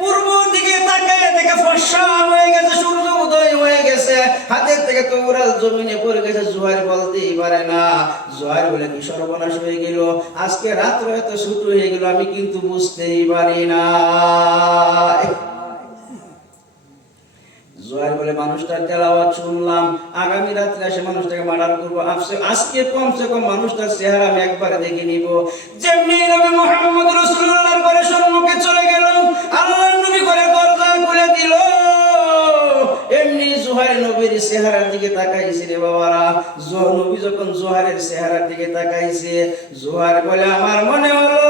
পূর্ব দিকে তাকায় দেখে ফর্সা হয়ে গেছে সূর্য উদয় হয়ে গেছে হাতের থেকে তওরাত জমিনে পড়ে গেছে জোহার বলতেই পারে না জোহার বলে কি সর্বনাশ হয়ে গেল আজকে রাত এত ছোট হয়ে গেল আমি কিন্তু বুঝতেই পারি না জোহার বলে মানুষটার তেলাওয়াত শুনলাম আগামী রাত্রে এসে মানুষটাকে মার্ডার করব আজকে কমসে কম মানুষটার চেহারা আমি একবার দেখে নিব যেমনি নবী মুহাম্মদ রাসূলুল্লাহর ঘরের সম্মুখে চলে গেল আল্লাহর নবী ঘরের দরজা খুলে দিল এমনি জোহার নবীর চেহারার দিকে তাকাইছে রে বাবারা নবী যখন জোহারের চেহারার দিকে তাকাইছে জোহার বলে আমার মনে হলো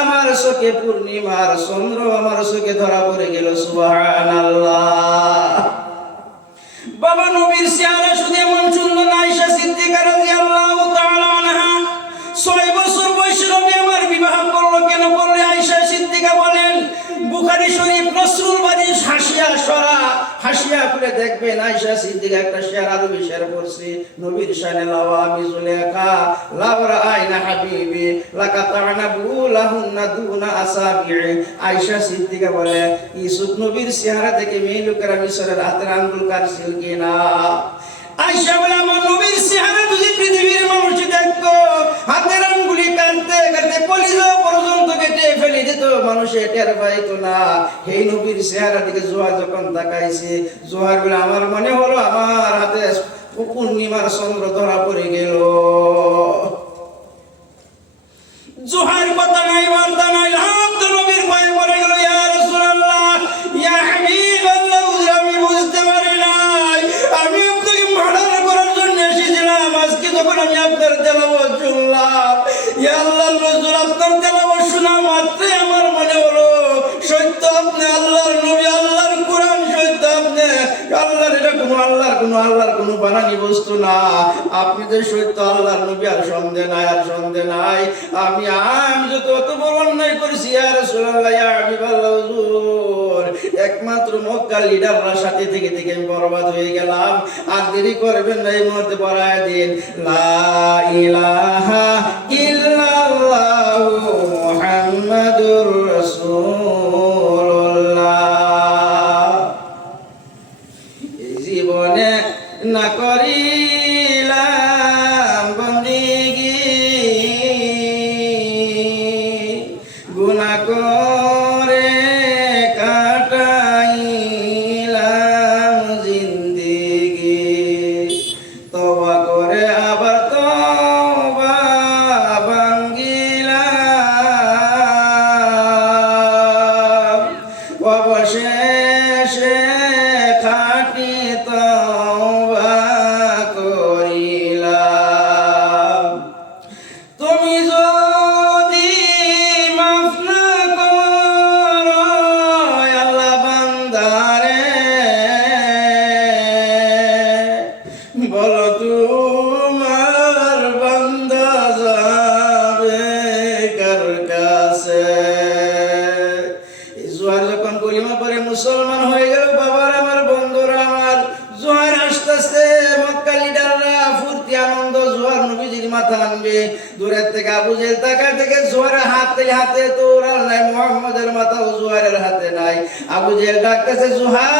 আমার চোখে পূর্ণিমার চন্দ্র আমার চোখে ধরা পড়ে গেল সুবহানাল্লাহ বাবা নবীর চেহারা শুধু এমন সুন্দর না আয়েশা সিদ্দিকা রাদিয়াল্লাহু তাআলা আনহা 6 বছর বয়সে নবী আমার বিবাহ করলো কেন করলে আয়েশা সিদ্দিকা বলেন বুখারী শরীফ নসরুল বারী হাসিয়া করে দেখবেন আয়েশা সিদ্দিকা একটা শের আরবি শের পড়ছে নবীর শানে লাওয়ামি জুলেখা লাওরা আইনা হাবিবি লাকাতানা বুলাহুন্না দুনা আসাবি'i আয়েশা সিদ্দিকা বলে ইউসুফ নবীর চেহারা দেখে মেয়ে লোকেরা মিশরের হাতের আঙ্গুল কাটছিল কিনা আয়েশা বলে আমার নবীর চেহারা যদি পৃথিবীর মানুষ দেখতো হাতের আঙ্গুলি কাটতে কলিজা পর্যন্ত কেটে ফেলে দিত মানুষে টের পাইতো না এই নবীর চেহারা দিকে জোহার যখন তাকাইছে জোহার বলে আমার মনে হলো আমার হাতে পূর্ণিমার চন্দ্র ধরা পড়ে গেল জোহার কথা নাই বার্তা নাই হাত নবীর পায়ে পড়ে গেল ইয়া রাসূলুল্লাহ ইয়া হাবিবাল্লাহ আমি বুঝতে পারি নাই আমি আপনাকে মার্ডার করার জন্য এসেছিলাম আজকে যখন আমি আপনার তেলাওয়াত শুনলাম ইয়া আল্লাহর রাসূল আপনার তেলাওয়াত শোনা মাত্রই আমার মনে হলো সত্য আপনি আল্লাহর নবী আল্লাহর কোরআন সত্য আপনি আল্লাহর এটা আল্লাহর কোনো বানানি বস্তু না। আপনি যে সত্য আল্লাহর নবী, আর সন্দেহ নাই। আমি যত অত বড় অন্যায় করেছি ইয়া রাসূলুল্লাহ, ইয়া হাবিবাল্লাহ, হুজুর, একমাত্র মক্কার লিডাররা সাথে থেকে আমি বরবাদ হয়ে গেলাম। আর দেরি করবেন না, এই মুহূর্তে পড়ায় দিন লা ইলাহা ইল্লাল্লাহু মুহাম্মাদুর রাসূলুল্লাহ। জীবনে না করিলাম বন্দেগী, গুনাহ করে কাটাইলাম জিন্দেগি, তওবা করে আবার তওবা ভাঙ্গিলাম, অবশেষে খাঁটি তওবা করিলাম। তুমি যদি মাফ না করো আল্লাহ বান্দারে, বলো তোমার বান্দা যাবে কার কাছে? জোয়ার যখন কলিমা পরে মুসলমান হয়ে গেল, বাবার আমার, বন্ধুরা আমার, জোয়ার আসতেছে, মক্কা লিডাররা ফুর্তি আনন্দ, জোয়ার নবীজির মাথা আনবে। দূরের থেকে আবু জেহেল তাকায় থেকে জোয়ারের হাতে তো ওরাল নাই, মুহাম্মদের মাথাও জোয়ারের হাতে নাই। আবু জেহেল ডাকতেছে, জোহার,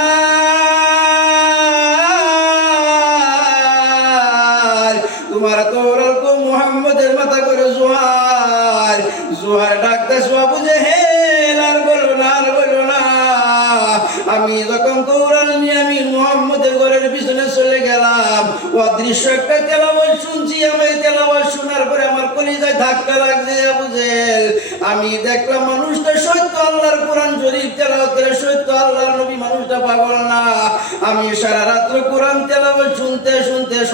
তোমার তো ওরাল কো মুহাম্মদের মাথা করে জোহার ডাকতেছে, আবু জেহেল আর বলো না, আমি যখন কৌরাল নিয়ে আমি মুহাম্মদের ঘরের পিছনে চলে গেলাম, অদৃশ্য একটা তেলাওয়াত শুনছি। আমি তেলাওয়াত শোনার পরে আমার কলিজায় ধাক্কা লাগছে। আবু জেহেল, আমি দেখলাম মানুষটা সত্য আল্লাহর কোরআন শরীফ তেলাওয়াত করে, সত্য আল্লাহর নবী, মানুষটা পাগল না। আমি সারা রাত্র কোরআন তেলাওয়াত শুনতে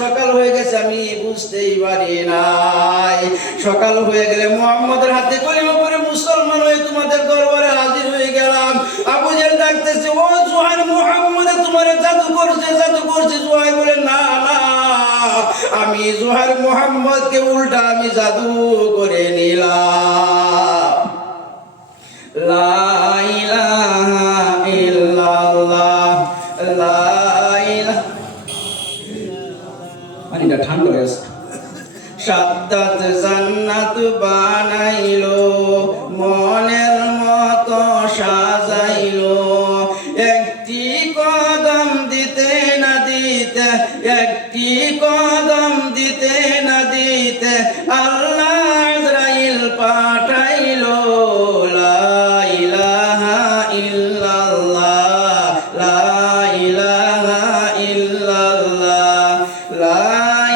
সকাল হয়ে গেছে, আমি বুঝতেই পারি নাই। সকাল হয়ে গেলে মুহাম্মদের হাতে কলিমা পড়ে মুসলমান হয়ে তোমাদের দরবারে হাজির হয়ে গেলাম। আবু জেহেল ডাকতেছে, ও জোহার, মুহাম্মদ তোমারে জাদু করছে। জোহার বলে, না, আমি জোহার মুহাম্মদকে উল্টা আমি জাদু করে নিলাম। লা ইলাহা ইল্লাল্লাহ, লা ইলাহা, পানিটা ঠান্ডা হয়ে গেছে। সাদ্দাত জান্নাত বানাইলো, মনের মতো সাজাইলো, একটি কদম দিতে না দিতে, আল্লাহ ইসরাইল পাঠাইলো। লা ইলাহা ইল্লাল্লাহ, লা ইলাহা ইল্লাল্লাহ, লা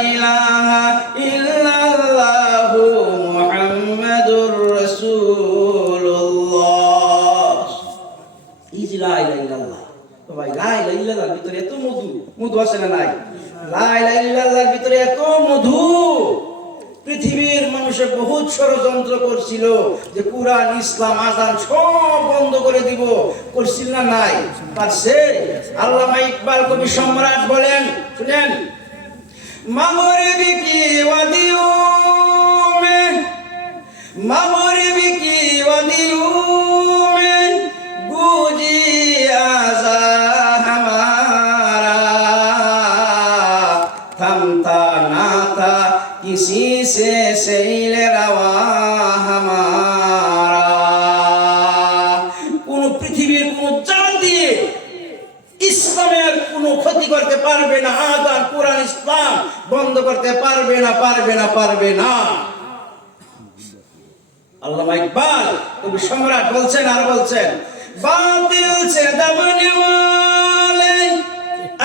ইলাহা ইল্লাল্লাহু মুহাম্মাদুর রাসূলুল্লাহ। এই যে লা ইলাহা ইল্লাল্লাহ, তো ভাই লা ইলাহা ইল্লাল্লাহর ভিতরে এত মধু আছে না নাই? লা ইলাহা ইল্লাল্লাহর ভিতরে এত মধু। পৃথিবীর মানুষে বহুত ষড়যন্ত্র করছিল যে কুরআন, ইসলাম, আযান সব বন্ধ করে দিব, করছিল না? নাই, পারছে? আল্লামা ইকবাল কবি সম্রাট বলেন, শুনেন, মাগরিবি কি ওয়াদিউ মে, মাগরিবি কি ওয়াদিউ মে গুজি আযা হামারা, থামতা না থা किसी से सैल रवा हमारा। কোন পৃথিবীর কোন জাতি ইসলামের কোন ক্ষতি করতে পারবে না, আযান, কোরআন, ইসলাম বন্ধ করতে পারবে না। আল্লামা ইকবাল কবি সম্রাট বলছেন, আর বলছেন, বাতিল সে দবনে वाले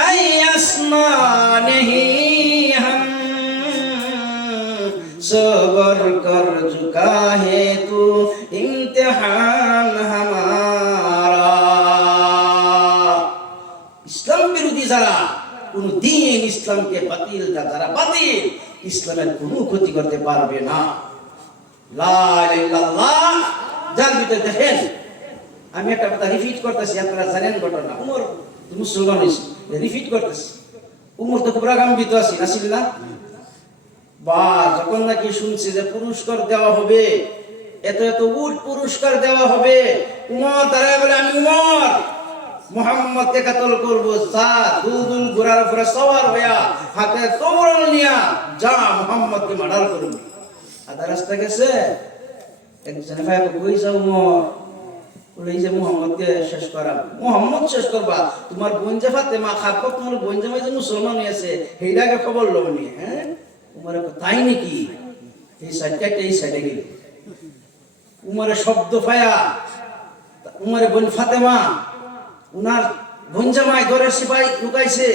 ऐ आसमां नहीं हम, सबर कर चुका है तू इम्तिहान हमारा। ইসলাম বিরোধী যারা, কোন দিন ইসলামকে বাতিল, যারা বাতিল, ইসলামের কোনো ক্ষতি করতে পারবে না। লা ইলাহা ইল্লাল্লাহ, যার ভিতরে দেখেন, আমি একটা কথা রিপিট করতেছি, আপনারা জানেন ঘটনা। উমর মুসলমান হয়েছে, রিপিট করতেছে। উমর তো খুব রাগান্বিত আছি, আসিল না? বা যখন নাকি শুনছে যে পুরস্কার দেওয়া হবে, এত এত উট পুরস্কার দেওয়া হবে, উমর দাঁড়ায় বলে, আমি উমর মুহাম্মদকে কাতল করব। যা দুলদুল ঘোড়ার উপরে সওয়ার হইয়া হাতে তরবারি নিয়া যা মুহাম্মদকে মার্ডার করবি। আধা রাস্তা গেছে, একজন ভাই কই যাও উমর? বলে এই যে মুহাম্মদকে শেষ করা। মুহাম্মদ শেষ করবা? তোমার বোন যে ফাতেমা খাবো, তোমার বোন জামাই যে মুসলমান হয়েছে সেইটাকে খবর লবনি। হ্যাঁ উমরে তাই নাকি? এই সাইডটা এই সাইডে গেল। উমরে শব্দ পায়া উমরে বোন ফাতেমা উনার বোন জামাই ঘরের সিপাই লুকাইছে।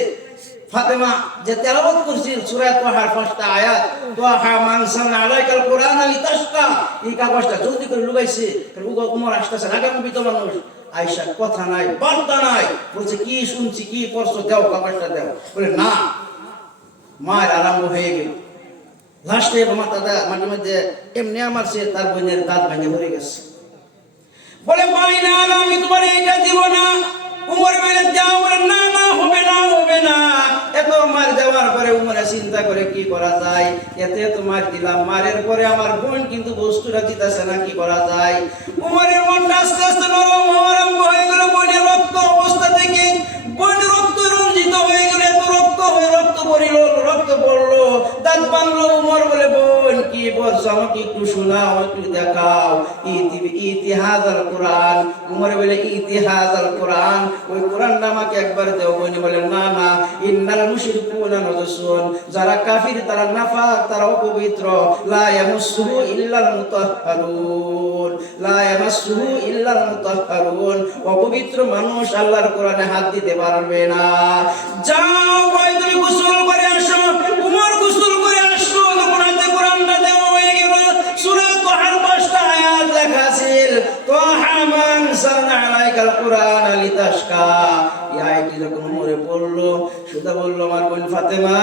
ফাতেমা যে তেলাওয়াত করছে সূরা তাহার 5টা আয়াত, তাহা মানসান আলাইকাল কুরআন লিতাশকা, এই কাগজটা জলদি করে লুকাইছে। উমর আসতেছে রাগান্বিত মানুষ। আয়েশা কথা নাই বার্তা নাই, বলছে কি শুনছি, কি পড়ছো, দাও কাগজটা দাও। বলে না, মার আরম্ভ হয়ে গেল। লাস্টে মাথা মাঝে মধ্যে এমনি মারছে, তার বোনের দাঁত ভেঙে পড়ে গেছে। বলে ভাই না, আমি তোমার এইটা দিব না। উমর বলে দাও। বলে না না, হবে না, হবে না। এত মার দেওয়ার পরে উমরে চিন্তা করে কি করা যায়, এতে তো মার দিলাম, মারের পরে আমার বোন কিন্তু বস্তুটা দিতেছে না, কি করা যায়। উমরের মনটা আস্তে আস্তে নরম আরম্ভ হয়ে গেল। বোনের রক্ত অবস্থা থেকে বোনের রক্ত রঞ্জিত হয়ে গেল, এত রক্ত হয়ে রক্ত পড়িল, রক্ত পড়লো, দাঁত ভাঙলো। উমর বলে বোন কি বলছো, আমাকে একটু শোনাও, একটু দেখাও। ইতিহাসাল কোরআন। উমর বলে ইতিহাসাল কোরআন, ওই কোরআনটা আমাকে একবার দাও। বোন বলে না না, ইন্নাল মুশরিকুনা নাজাসুন, যারা কাফির তারা নাফাক, তারা অপবিত্র। লা ইয়ামাসসুহু ইল্লাল মুতাহহারুন, লা ইয়ামাসসুহু ইল্লাল মুতাহহারুন, অপবিত্র মানুষ আল্লাহর কোরআনে হাত দিতে পারবে না। যাও ভাই তুমি গোসল করে আসো। উমর গোসল করে আসলো, যখন হাতে কোরআনটা দেওয়া হয়ে গেল, সূরা তাহার 5টা আয়াত লেখা আছে, তাহা মান সারনা আলাইকাল কুরআন লিতাশকা। এই আয়াতটি যখন উমরে পড়লো, সুদা বলল আমার বোন ফাতেমা,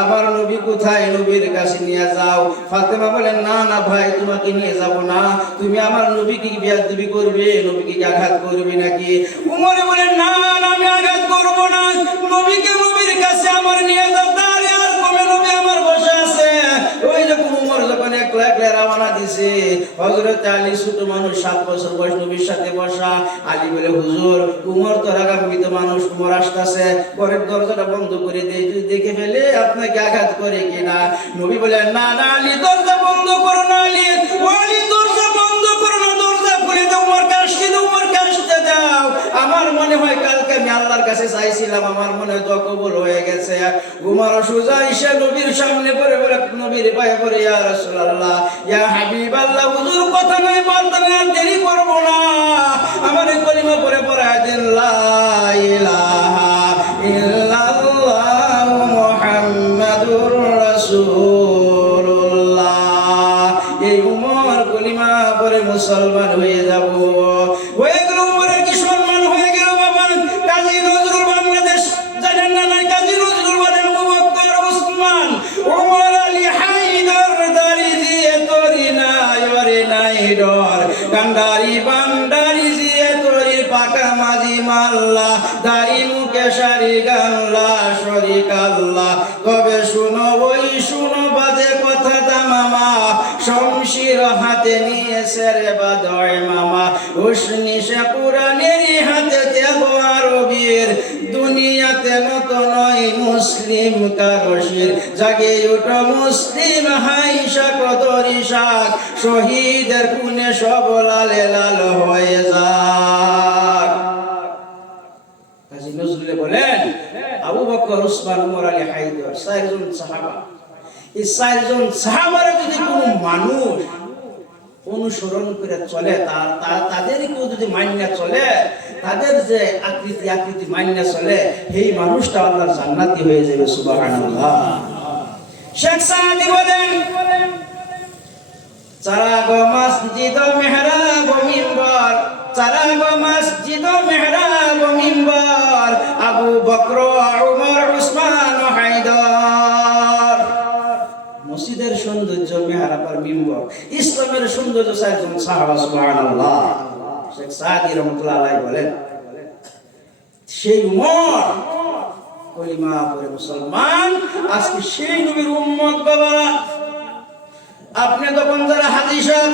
আমার নবী কোথায়, নবীর কাছে নিয়ে যাও। ফাতেমা বলেন না না ভাই, তোমাকে নিয়ে যাব না। তুমি আমার নবীকে কি বেয়াদবি করবে, নবীকে কি আঘাত করবে নাকি? উমরে বলেন না না, আমি আঘাত করব না, নবীকে নবীর কাছে আমার নিয়ে যাও। তার আর কমে নবী আমার বসে আছে। ওই যখন উমর যখন একলা একলা রওনা দিছে, হযরত আলী ছোট মানুষ 7 বছর বয়স, নবীর সাথে বসা। আলী বলে হুজুর, উমর তো রাগান্বিত মানুষ, উমর আসতেছে, ঘরের দরজাটা বন্ধ করে দেই, যদি দেখে ফেলে আপনাকে আঘাত করে কিনা। নবী বলেন না না আলী, দরজা বন্ধ করো না। আলী ওয়ালি দরজা বন্ধ করো না, দরজা খুলে দাও, উমরকে আসতে দাও, উমরকে আসতে দাও। আমার মনে হয় কালকে আমি আল্লাহর কাছে চাইছিলাম, আমার মনে হয় দোয়া কবুল হয়ে গেছে। উমর সুজা এসে নবীর সামনে পড়ে বলে, নবীর পায়ে পড়ে, ইয়া রাসূলুল্লাহ, ইয়া হাবিবাল্লাহ, হুজুর কথা নয় বলতে না, দেরি করব না, আমার কলিমা পড়ে পড়ায় দেন, লা ইলাহা ইল্লাল্লাহু মুহাম্মাদুর রাসূলুল্লাহ। এই উমর কলিমা পড়ে মুসলমান হয়ে যাব। হয়ে গেল উমরের কি সম্মান হয়ে গেল বাবা। কাজী নজরুল বাংলাদেশ জানেন না নাই? কাজী নজরুল বলেন আবু বকর ওসমান ওমর আলী হায়দার দারি জিয়ে তোরি নাই ওরে নাই ডর, কান্ডারি বান্ডারি জিয়ে তোরি পাকা মাঝি মাল্লা, দাড়ি মুখে সারি গাল্লা শরিক আল্লাহ। তবে শুনো ওই শুনো বাজে কথা দামামা, শমশির হাতে নিয়েছে রে বাদয় মামা, উসনিশে কুরআনের হাতে তেল আরবীর, দুনিয়াতে নত নয় মুসলিম কারশির। জাগে উঠো মুসলিম হাইশা কদরি শাক, শহীদের খুনে সব লালে লাল হয়ে যাক। কাজী নজরুল বলেন আবু বকর ওসমান ওমর আলী হায়দার 4 জন সাহাবা। এই 4 জন সাহাবার যদি কোনো মানুষ অনুসরণ করে চলে, তাদেরকেও যদি মান্য চলে, তাদের যে আকৃতি মান্য চলে, এই মানুষটা আল্লাহর জান্নাতি হয়ে যাবে। সুবহানাল্লাহ। শেখ সাদি বলেন চারাগো মসজিদ মেহরাব মিম্বর, চারাগো মসজিদ মেহরাব মিম্বর, আবু বকর উমর উসমান হায়দার। মসজিদের সৌন্দর্য মেহরাব আর মিম্বর, ইসলামের সৌন্দর্য 4 জন সাহাবা। সুবহানাল্লাহ। শেখ সাদি রহমতুল্লাহ আলাইহি বলেন, সেই উম্মত কলিমা পড়ে মুসলমান, আজকে সেই নবীর উম্মত বাবারা। আপনি যখন যারা হাজী সাহেব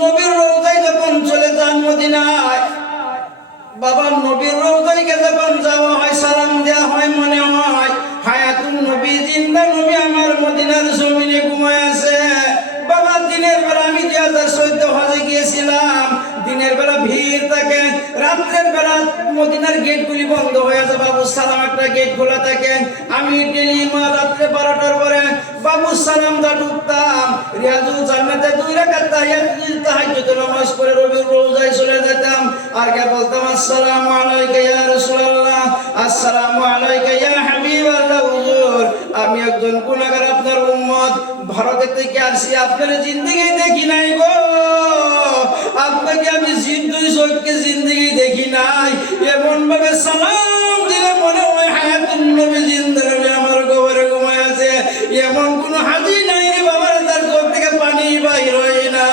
নবীর রওজায় যখন চলে যান মদিনায়, বাবা নবীর রওজায় যখন যাওয়া হয়, সালাম দেওয়া হয়, মনে হয় হায়াতুন নবী, জিন্দা নবী আমার মদিনার জমিনে ঘুমায় আছে। বাবা দিনের বেলা আমি 2014 হজে গিয়েছিলাম, দিনের বেলা ভিড় থাকে, রাত্রের বেলা মদিনার গেটগুলি বন্ধ হয়ে যায়, বাবু সালাম একটা গেট খোলা থাকে। আমি ডেলি রাত্রে 12টার পরে বাবু সালাম দা ঢুকতাম, রিয়াজুল জান্নাতে 2 রাকাত তাহাজ্জুদের নামাজ পড়ে নবীর রওজায় চলে যেতাম, আর কে বলতাম আসসালামু আলাইকা ইয়া রাসূলুল্লাহ, আসসালামু আলাইকা ইয়া হাবিবাল্লাহ। হুজুর আমি একজন গুনাহগার, আপনার উম্মত, ভারত থেকে আসছি, আপনার জিন্দেগি দেখি নাই গো, আপনাকে আমি দুই চোখকে জিন্দেগি দেখি নাই। এমন ভাবে সালাম দিলে মনে হয় হায়াতুন নবী, জিন্দা নবী আমার কবরে ঘুমায় আছে। এমন কোন হাজী নাই রে বাবা, তার চোখ থেকে পানি বাইর হয় না।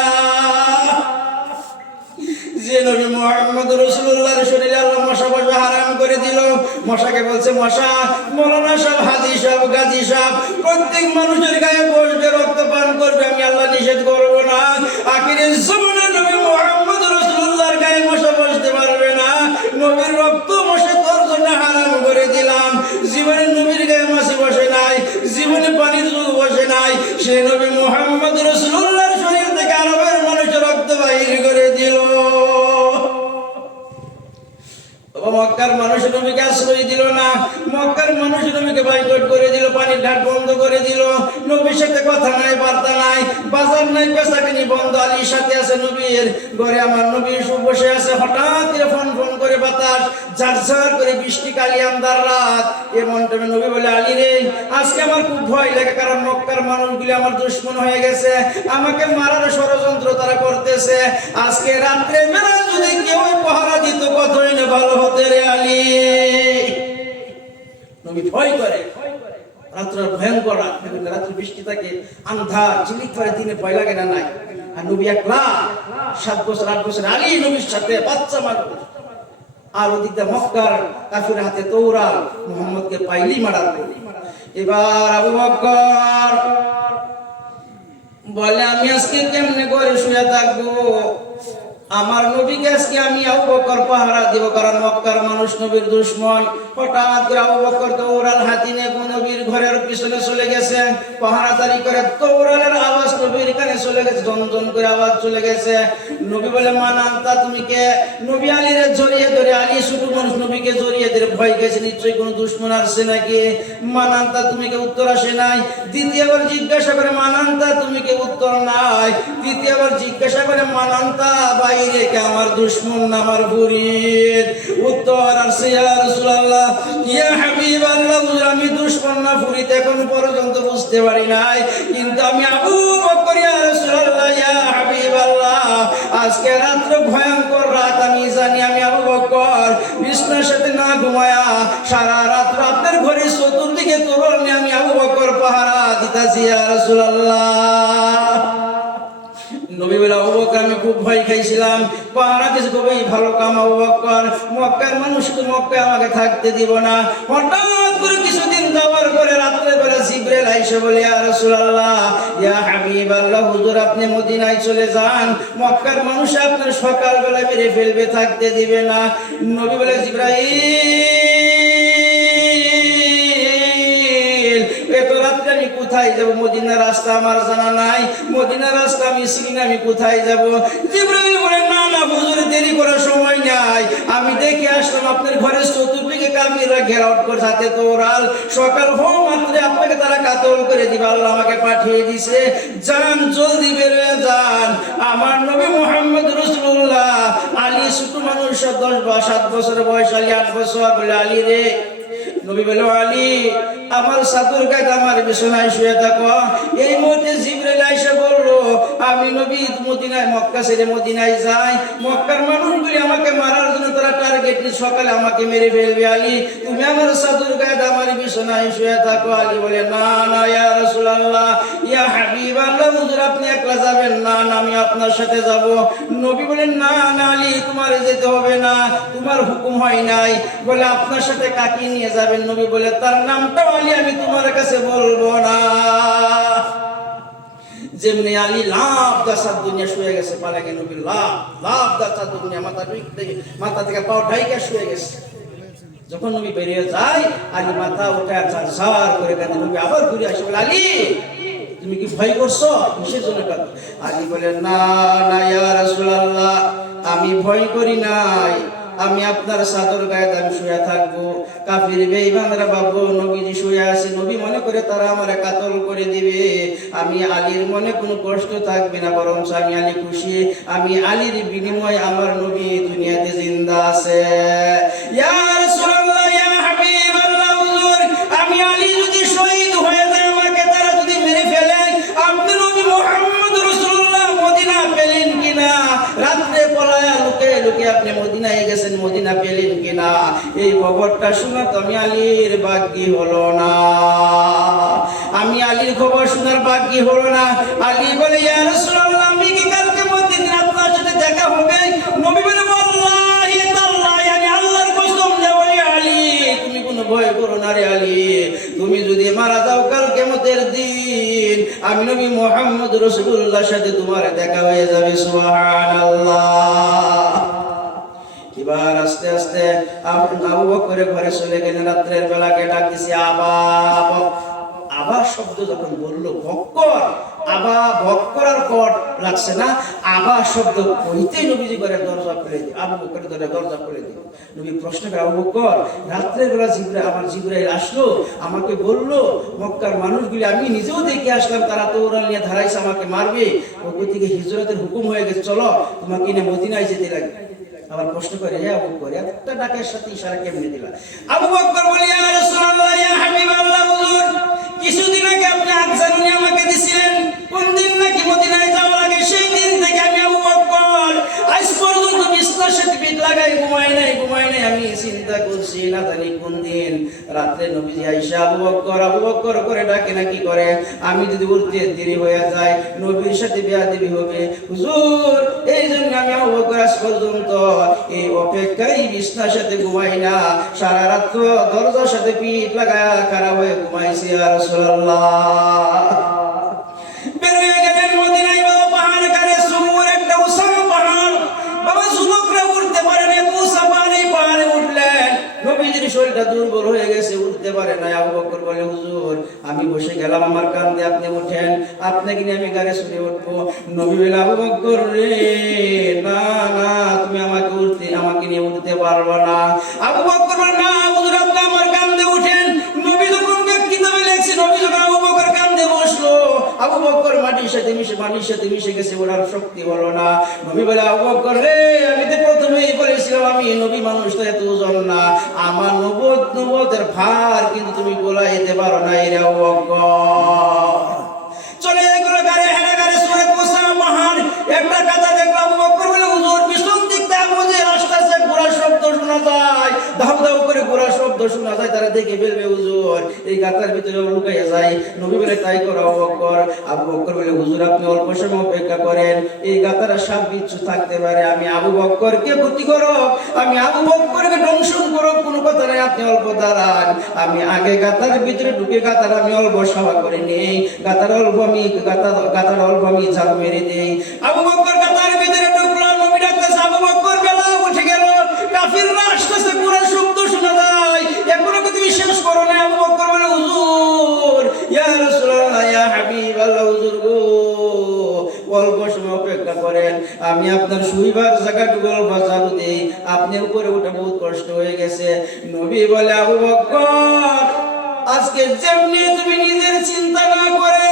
যে নবী মুহাম্মদ রাসূলুল্লাহর শরীরে আল্লাহ মশা বসা হারাম করে দিল, মশাকে বলছে মশা, মৌলানা সাহেব, হাজী সাহেব, গাজী সাহেব প্রত্যেক মানুষের গায়ে বসবে, রক্তপান করবে, আমি আল্লাহ নিষেধ করব না। আখিরের জামানে নবী মুহাম্মদ রাসূলুল্লাহর গায়ে মশা বসতে পারবে না, নবীর রক্ত মশা তোর জন্য হারাম করে দিলাম। জীবনে নবীর গায়ে মাছি বসে নাই, জীবনে পানির যুগ বসে নাই, সে নবী মুহাম্মদ রাসূলুল্লাহর শরীর থেকে আরবের মানুষের রক্ত বাহির করে দিল। মক্কার মানুষ নবীকে আশ্রয় দিল না, মক্কার মানুষ নবীকে বয়কট করে দিল, পানির ঘাট বন্ধ করে দিল, নবীর সাথে কথা নাই, বার্তা নাই, বাজার নাই, বেচাকেনি বন্ধ। আলীর সাথে আছে নবীর ঘরে, আমার নবী বসে আছে, হঠাৎ করে ফোন ফোন করে বাতাস, ঝারঝার করে বৃষ্টি, কালি আন্ধার রাত। এমন টাইমে নবী বলে, আলী রে আজকে আমার খুব ভয় লাগে, কারণ মক্কার মানুষগুলি আমার দুশমন হয়ে গেছে, আমাকে মারার ষড়যন্ত্র তারা করতেছে। আজকে রাত্রে বেলা যদি কেউ পাহারা দিত কতই না ভালো হতে রে আলী। নবী ভয় করে, রাত্র ভয়ঙ্কর রাত, রাত্রে বৃষ্টি থাকে, আন্ধার ঝিলিক করে, দিনে ভয় লাগে না নাই। আর নবী একলা, 7 বছর 8 বছর আলী নবীর সাথে, বাচ্চা মানুষ। আর ওদিকটা মক্কার কাফির হাতে তৌরাল, মুহাম্মদকে পাইলি মারার। এবার আবু বকর বলে, আমি আজকে কেমনে করে শুয়ে থাকবো, আমার নবীকে আজকে আমি আবু বকর পাহারা দিব, কারণ মক্কার মানুষ নবীর দুশমন। হঠাৎ করে আবু বকর তৌরাল হাতে নিয়ে নবীর ঘরের পিছনে চলে গেছে, পাহারাদারি করে, তৌরালের আওয়াজ নবীর কানে চলে গেছে, ঝনঝন করে আওয়াজ চলে গেছে। নবী বলে, মানান্তা তুমি কে? নবী আলীরে জড়িয়ে ধরে, আলী ছোট মানুষ, নবীকে জড়িয়ে ধরে ভয় গেছে, নিশ্চয়ই কোনো দুশমন আসছে নাকি। মানান্তা তুমি কে? উত্তর আসে নাই। দ্বিতীয়বার জিজ্ঞাসা করে, মানান্তা তুমি কে? উত্তর নাই। তৃতীয়বার জিজ্ঞাসা করে, মানান্তা বাইরে কে? আমার দুশমন না আমার ফুরিদ? উত্তর আসছে, ইয়া রাসূলুল্লাহ, ইয়া হাবিবাল্লাহ, আমি দুশমন না ফুরিদ এখন পর্যন্ত বুঝতে পারি নাই, কিন্তু আমি আবু বকর, ইয়া রাসূলুল্লাহ, ইয়া হাবিবাল্লাহ, আজকে রাত্রে ভয়ঙ্কর রাত, আমি জানি আমি আবু বকর বিছানার সাথে না ঘুমায়া সারা রাত আপনার ঘরে চতুর্দিকে তোরণ নিয়ে আমি আবু বকর পাহারা দিতাছি, ইয়া রাসূলুল্লাহ। নবী বলে, আবু বকর আমি খুব ভয় খাইছিলাম, পাহারা দিতে খুবই ভালো কাম আবু বকর, মক্কার মানুষ তো মক্কায় আমাকে থাকতে দিব না। হঠাৎ করে কিছুদিন যাওয়ার পরে রাত্রে বেলা জিবরাইল আইসা বলে, ইয়া রাসূলুল্লাহ, ইয়া হাবিবাল্লাহ, হুজুর আপনি মদিনায় চলে যান, মক্কার মানুষ আপনার সকাল বেলা মেরে ফেলবে, থাকতে দিবে না। নবী বলে, জিবরাইল এত রাত্রে আমি কোথায় যাব? মদিনার রাস্তা আমার জানা নাই, মদিনার রাস্তা আমি চিনি না, আমি কোথায় যাব? জিবরাইল বলে, না না হুজুর, দেরি করার সময় নাই, আমি দেখে আসলাম আপনার ঘরের চতুর্দিকে কাফিররা ঘেরাও করে, হাতে তওরাল, সকাল হওয়া মাত্র আপনাকে তারা কাতল করে দিবে, আল্লাহ আমাকে পাঠিয়ে দিছে, যান জলদি বের হয়ে যান। আমার নবী মুহাম্মদ রাসূলুল্লাহ, আলী ছোট মানুষ, 7 বছর বয়স, আলী 8 বছর। বলে, আলী রে, নবী বলে, আলী আমার চাদর গায়ে আমার বিছানায় শুয়ে থাকো। এই মুহূর্তে জিবরাইল আইসা বললো, আমি নবী মদিনায়, মক্কা ছেড়ে মদিনায় যাই, মক্কার মানুষগুলি আমাকে মারার জন্য তারা টার্গেট নিয়ে সকালে আমাকে মেরে ফেলবে, আলী তুমি তুমি আমার চাদর গায়ে আমার বিছানায় শুয়ে থাকো। আলী বলে না না ইয়া রাসূলুল্লাহ ইয়া হাবিবাল্লাহ, হুজুর আপনি একলা যাবেন না, না আমি আপনার সাথে যাব। নবী বলেন না না আলী তোমার যেতে হবে না, তোমার হুকুম হয় নাই। বলে আপনার সাথে কাকে নিয়ে যাবেন? নবী বলে তার নামটা আলী আমি তোমার কাছে বলবো না। যেমনি আলী লাভ দাসার দুনিয়া শুয়ে গেছে, পালাকে নবী লাভ লাভ দাসার দুনিয়া মাথা থেকে পাও ঢাইকা শুয়ে গেছে। যখন নবী বেরিয়ে যায় আলী মাথা উঠে ঝাড় করে কাঁদে। নবী আবার ঘুরে আসে, বলে আলী তুমি কি ভয় করছো? কিসের জন্য কাঁদো? আলী বলে না না ইয়া রাসূলুল্লাহ আমি ভয় করি নাই, আমি আপনার চাদর গায়ে আমি শুয়ে থাকবো। কাফির বেঈমানরা ভাববো নবীজি শুয়ে আছে, নবী মনে করে তারা আমারে কাতল করে দিবে। আমি আলীর মনে কোনো কষ্ট থাকবে না, বরং আমি আলী খুশি, আমি আলীর বিনিময়ে আমার নবী দুনিয়াতে জিন্দা আছে। ইয়া রাসূলুল্লাহ ইয়া হাবিবাল্লাহ, হুজুর আমি আলী যদি শহীদ হয়ে যায়, আমাকে তারা যদি মেরে ফেলে, আপনি নবী মুহাম্মদ রাসূলুল্লাহ মদিনা পেলেন কিনা? রাত্রে পলায়া লুকে লুকে আপনি মদিনায় গেছেন, মদিনা পেলেন কিনা? এই খবরটা শোনা তো আমি আলীর ভাগ্যি হলো না, আমি আলীর খবর শোনার ভাগ্যি হলো না। আলী বলে ইয়া রাসূলুল্লাহ আমি কি কালকে মদিনা আপনার সাথে দেখা হবে? নবী বলে ওয়াল্লাহি তাআল্লাহি আমি আল্লাহর কসম দেওয়াই আলী তুমি কোনো ভয় করো না রে আলী, তুমি যদি মারা যাও কাল কিয়ামতের দিন আমি নবী মুহাম্মদ রাসূলুল্লাহর সাথে তোমার দেখা হয়ে যাবে। সুবহানাল্লাহ। এবার আস্তে আস্তে আবু বকর ঘরে চলে গেলেন। রাত্রের বেলাকে ডাক দিছে আবা। আবা শব্দ যখন বললো বক্কর, আবা বক্কর আর কট লাগছে না, আবা শব্দ কইতেই নবীজি করে দরজা খুলে দিল। আবু বকর দরজা খুলে দিল। নবী প্রশ্ন করে আবু বকর রাত্রের বেলা জিবরাইল আসলো, আমাকে বললো মক্কার মানুষগুলি আমি নিজেও দেখে আসলাম, তারা তো ওরা নিয়ে ধারাইছে আমাকে মারবে, ওই থেকে হিজরতের হুকুম হয়ে গেছে, চলো তোমাকে নিয়ে মদিনায় যেতে লাগে। আবার প্রশ্ন করে হে আবু বকর একটা ডাকের সাথে ইশারা কেমনে দিলা? আবু বকর বলে ইয়া রাসূলুল্লাহ ইয়া হাবিবাল্লাহ, হুজুর কিছুদিন আগে আপনি আযান আমাকে দিয়েছিলেন, কোন দিন নাকি মদিনায় যাওয়া লাগে, সেই দিন থেকে আমি আবু বকর আজ পর্যন্ত বিছানার সাথে পিঠ লাগাই ঘুমাই নাই আমি চিন্তা করছি না জানি কোন দিন রাতে নবীজি আয়েশা আবু বকর করে ডাকে না কি করে, আমি যদি উঠতে দেরি হয়ে যায় নবীর সাথে বেয়াদবি হবে। হুজুর এই জন্য আমি আবু বকর আজ পর্যন্ত এই অপেক্ষায় বিছানার সাথে ঘুমাই না, সারা রাত দরজার সাথে পিঠ লাগায়া খারাপ হয়ে ঘুমাইছি। ইয়া রাসূলুল্লাহ বেরিয়ে গেলেন মদিনায়। বাবা পাহাড় কারে সুমুর একটা উঁচা পাহাড়, বাবা যুবকরা উঠতে পারে না, উঁচা পাহাড়ে উঠলেন। নবীজির শরীরটা দুর্বল হয়ে গেছে, উঠতে পারে না। আবু বকর বলে হুজুর আমি বসে গেলাম আমার কাঁধে, আপনি ওঠেন, আপনাকে নিয়ে আমি গাড়ি চড়ে উঠবো। নবী বলে আবু বকর রে না না তুমি আমাকে নিয়ে উঠতে পারবো না। আবু বকর বলে না হুজুর আপনি আমার কাঁধে উঠেন। নবী যখন কিতাবে লেখছে, নবী যখন আবু বকর কাঁধে বসলো, আবু বকর মাটির সাথে মিশে গেছে, ওনার শক্তি হলো না। নবী বলে আবু বকর রে আমি তো প্রথমেই বলেছিলাম আমি নবী মানুষ তো এত ওজন না, আমার নবুয়তের ভার কিন্তু তুমি গোলাইতে পারো না। এই রে আবু বকর চলে গেলো গাড়ি হেঁটে গাড়ি সরে পোষা পাহাড় একটা কথা দেখলাম। আবু বকর বলে হুজুর পিছন দিক থেকে বুঝে রাস্তা সে ঘোড়ার শব্দ শোনা যায়, ধাউ ধাউ করে ঘোড়ার শব্দ শোনা যায়, তারা দেখে ফেলবে হুজুর এই গাতার ভিতরে লুকাইয়া যায়। নবী বলে তাই করো আবু বকর। আবু বকর বলে হুজুর আপনি অল্প সময় অপেক্ষা করেন, এই গাতারা সাপ বিচ্ছু থাকতে পারে, আমি আবু বকরকে ক্ষতি করো, আমি আবু বকরকে ধ্বংসন করো, কোনো কথা নাই, আপনি অল্প দাঁড়ান, আমি আগে গাতার ভিতরে ঢুকে গাতার আমি অল্প সভা করে নেই, গাতার অল্প আমি ঝাড়ু মেরে দেই। আবু বকর গাতার ভিতরে ঢুকলো, নবী ডাকতেছে আবু বকর বেলা উঠে গেল, কাফিররা আসতেছে, পুরো শব্দ শোনা যায়, এখনো কি তুমি শেষ করো না? আবু বকর বলে হুজুর ইয়া রাসূলুল্লাহ ইয়া হাবিবাল্লাহ, হুজুর গো অল্প সময় অপেক্ষা করেন, আমি আপনার শুইবার জায়গাটুকু অল্প ঝাড়ু দেই, আপনি উপরে উঠে বহুত কষ্ট হয়ে গেছে। নবী বলে আবু বকর আজকে যেমনি তুমি নিজের চিন্তা না করে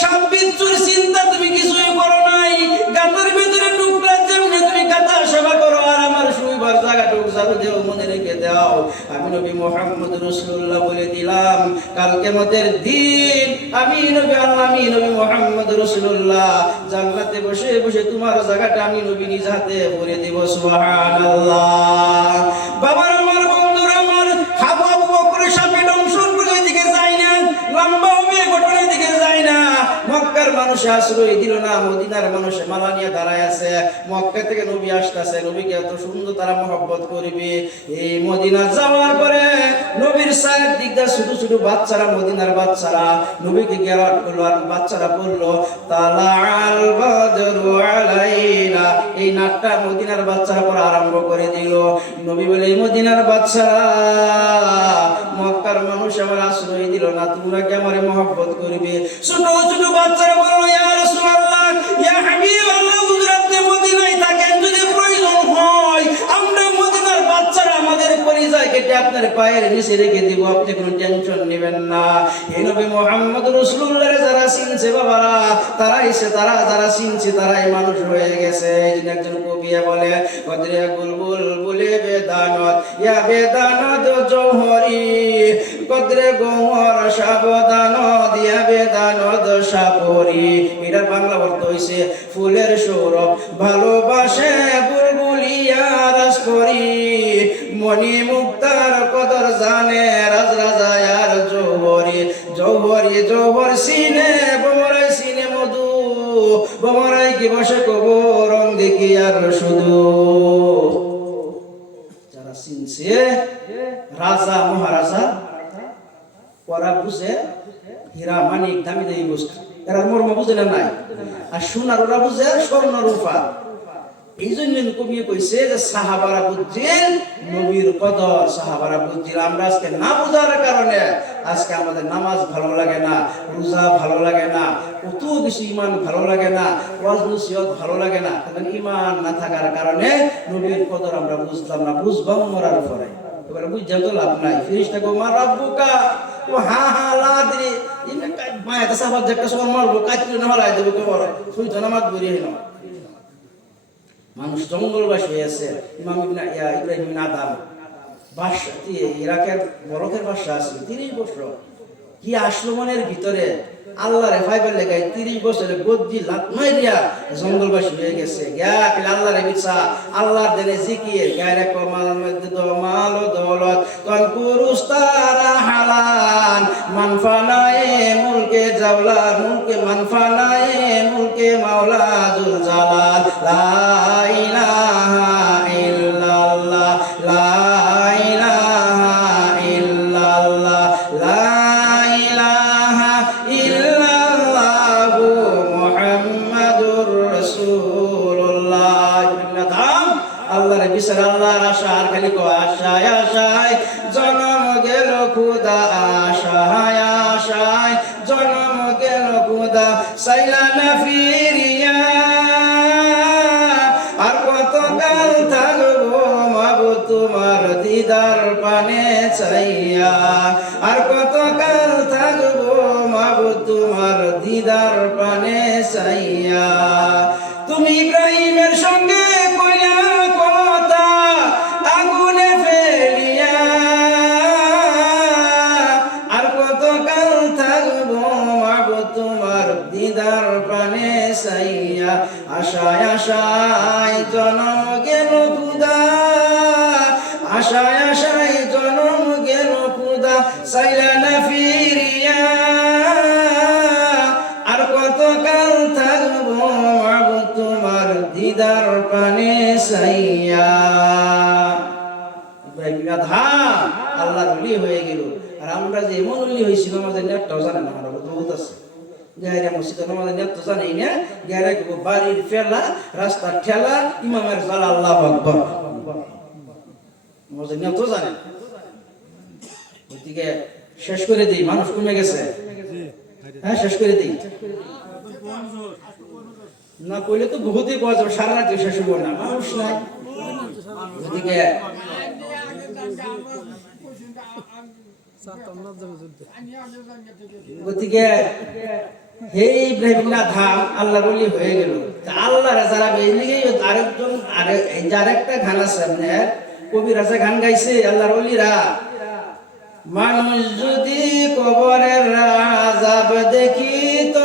সাব্বিতুর চিন্তা তুমি কিছুই করো নাই, গাতার ভিতরে ঢুকলে যেমনি তুমি গাতা সেবা করো আর আমার শুইবার জায়গাটুকু ঝাড়ু দেও, মনে রেখে দাও আমি নবী মুহাম্মদ রাসূলুল্লাহ বলে দিলাম কাল কিয়ামতের দিন আমি নবী মুহাম্মদ রাসূলুল্লাহ জান্নাতে বসে বসে তোমার জায়গাটা আমি নবী নিজ হাতে ভরে দেব। সুবহানাল্লাহ। বাবার আমার বন্ধুরা আমার আবু মক্কার মানুষ আশ্রয় দিল না, মদিনার মানুষ মালা নিয়ে দাঁড়ায় আছে। মক্কা থেকে নবী আসতেছে, নবীকে এত সুন্দর তারা মহব্বত করবে। এই মদিনা যাওয়ার পরে নবীর সাইড দিক দিয়ে ছোট ছোট বাচ্চারা, মদিনার বাচ্চারা নবীকে গেরাট করলো, আর বাচ্চারা বললো তালাল বদরু আলাইনা। এই নাটটা মদিনার বাচ্চারা পরে আরম্ভ করে দিল। নবী বলে, এই মদিনার বাচ্চারা, মক্কার মানুষ আমার আশ্রয় দিল না, তোমরা কি আমারে মহব্বত করবে? ছোট ছোট বাচ্চারা বললো, ইয়া রাসূলুল্লাহ, ইয়া হাবিবাল্লাহ, হুজুর আপনি মদিনায় থাকেন, যদি প্রয়োজন হয় আমরা মদিনার বাচ্চারা আমাদের পরিচয় কেটে আপনার পায়ের নিচে রেখে দিব, আপনি কোনো টেনশন নেবেন না। এই নবী মুহাম্মদ রাসূলুল্লাহ যারা চিনছে বাবারা, তারা যারা চিনছে তারাই মানুষ হয়ে গেছে। এই জন্য একজন কবি বলে, কদরে বুলবুল বলে বেদানত, ইয়া বেদানত জৌহরি, কদরে গোমর সাবধান দিয়া বেদানত সাপরি। এটার বাংলা অর্থ হইছে, ফুলের সৌরভ ভালোবাসে বুলবুলিয়া রাস করি, মনি মুক্তার কদর জানে রাজ রাজায়ার জৌহরি। জৌহরি জৌহর সিনে বমরাই সিনে মধু, বমরাই কি বসে কবো রং দেখি আর শুধু। যারা চিনছে রাজা মহারাজা, ওরা বুঝে হীরা মানিক দামি দামি বস্তু, এরা মর্ম বুঝে না নাই। আর সোনার ওরা বুঝে স্বর্ণ রূপা। এই জন্য কবি কইছে যে সাহাবারা বুঝছেন নবীর কদর, সাহাবারা বুঝছেন। আমরা আজকে না বুঝার কারণে আজকে আমাদের নামাজ ভালো লাগে না, রোজা ভালো লাগে না, কত বেশি ইমান ভালো লাগে না, ওয়াজ নসিহত ভালো লাগে না। কারণ ইমান না থাকার কারণে নবীর কদর আমরা বুঝলাম না, বুঝবাম মরার পরে। এবারে বুঝতে তো লাভ নাই। ফিরিস্তা গো মা রাব্বুকা, ও হা হা লাদ্রি, ইমনে মায়া তা সাহাবা একটা সময় মারবো, কাটলে না মারাই দেবো, কেবল সুই তো নামাজ বেরিয়ে না। মানুষ জঙ্গলবাসী হয়েছে। ইমাম ইব্রাহিম ইবনে আদম বাদশা, ইরাকের বরফের বাদশা আছে 30 বছর। কি আসলো মনের ভিতরে আল্লাহরে ফাইবার লেগাই 30 বছরে গদ্দি লাত মাইরিয়া জঙ্গলবাসী হয়ে গেছে। গিয়া আল্লাহরে বিচা, আল্লাহর দেনে জিকির, গায়রে কমাল মধ্যে মাল ও দৌলত, কোন পুরুষ তারা হালান, মানফানায়ে মুলকে জাওলার, মুলকে মানফানায়ে মুলকে মাওলা জুল জালাল। লা ইলাহা ইল্লাল্লাহ, লা ইলাহা ইল্লাল্লাহ, লা ইলাহা ইল্লাল্লাহু মুহাম্মাদুর রাসূলুল্লাহ। নাম আল্লাহর বিচার, আল্লাহর আশা, আর খালি কো আশায় আশায় জন্ম গেল খুদা, আশায় আশায় জন্ম গেল খুদা, সাইলা না ফিরিয়া, আর কত কাল থাকবো মাবুদ তোমার দিদার পানে চাইয়া, আর কত কাল থাকবো মাবুদ তোমার দিদার পানে চাইয়া। তুমি ইব্রাহিমের সঙ্গে কইলা কথা আগুনে ফেলিয়া, আর কত কাল থাকবো মাবুদ তোমার দিদার পানে চাইয়া। আশায় আশায় জন্ম গেল খুদা, আশায় আশায় জন্ম গেল খুদা, চাইলা না ফিরিয়া, আর কত কাল থাকবো মাবুদ তোমার দিদার পানে চাইয়া। ইব্রাহিম আধাম আল্লাহর ওলি হয়ে গেল। আর আমরা যে এমন ওলি হয়েছিল আমাদের নেটটাও জানে না, আমরা বহুত আছে গায়রে মসজিদে আমাদের নেট তো জানেই না, গায়রে বাড়ির ফেলা, রাস্তার ঠেলা, ইমামের জালা, আল্লাহু আকবার, আমাদের নেট তো জানে। ওইদিকে শেষ করে দিই, মানুষ কমে গেছে। হ্যাঁ শেষ করে দিই না, কইলে তো বহুতই পাওয়া যাবে, সারা রাত শেষ হবো না, মানুষ নাই। ওইদিকে গতিকে হে ইব্রাহিম আধাম আল্লাহর ওলি হয়ে গেল। আল্লাহর যারা আরেকজন যার একটা গান আছে আপনার, কবির আছে গান গাইছে আল্লাহর ওলিরা, মানুষ যদি কবরের আযাব দেখিত,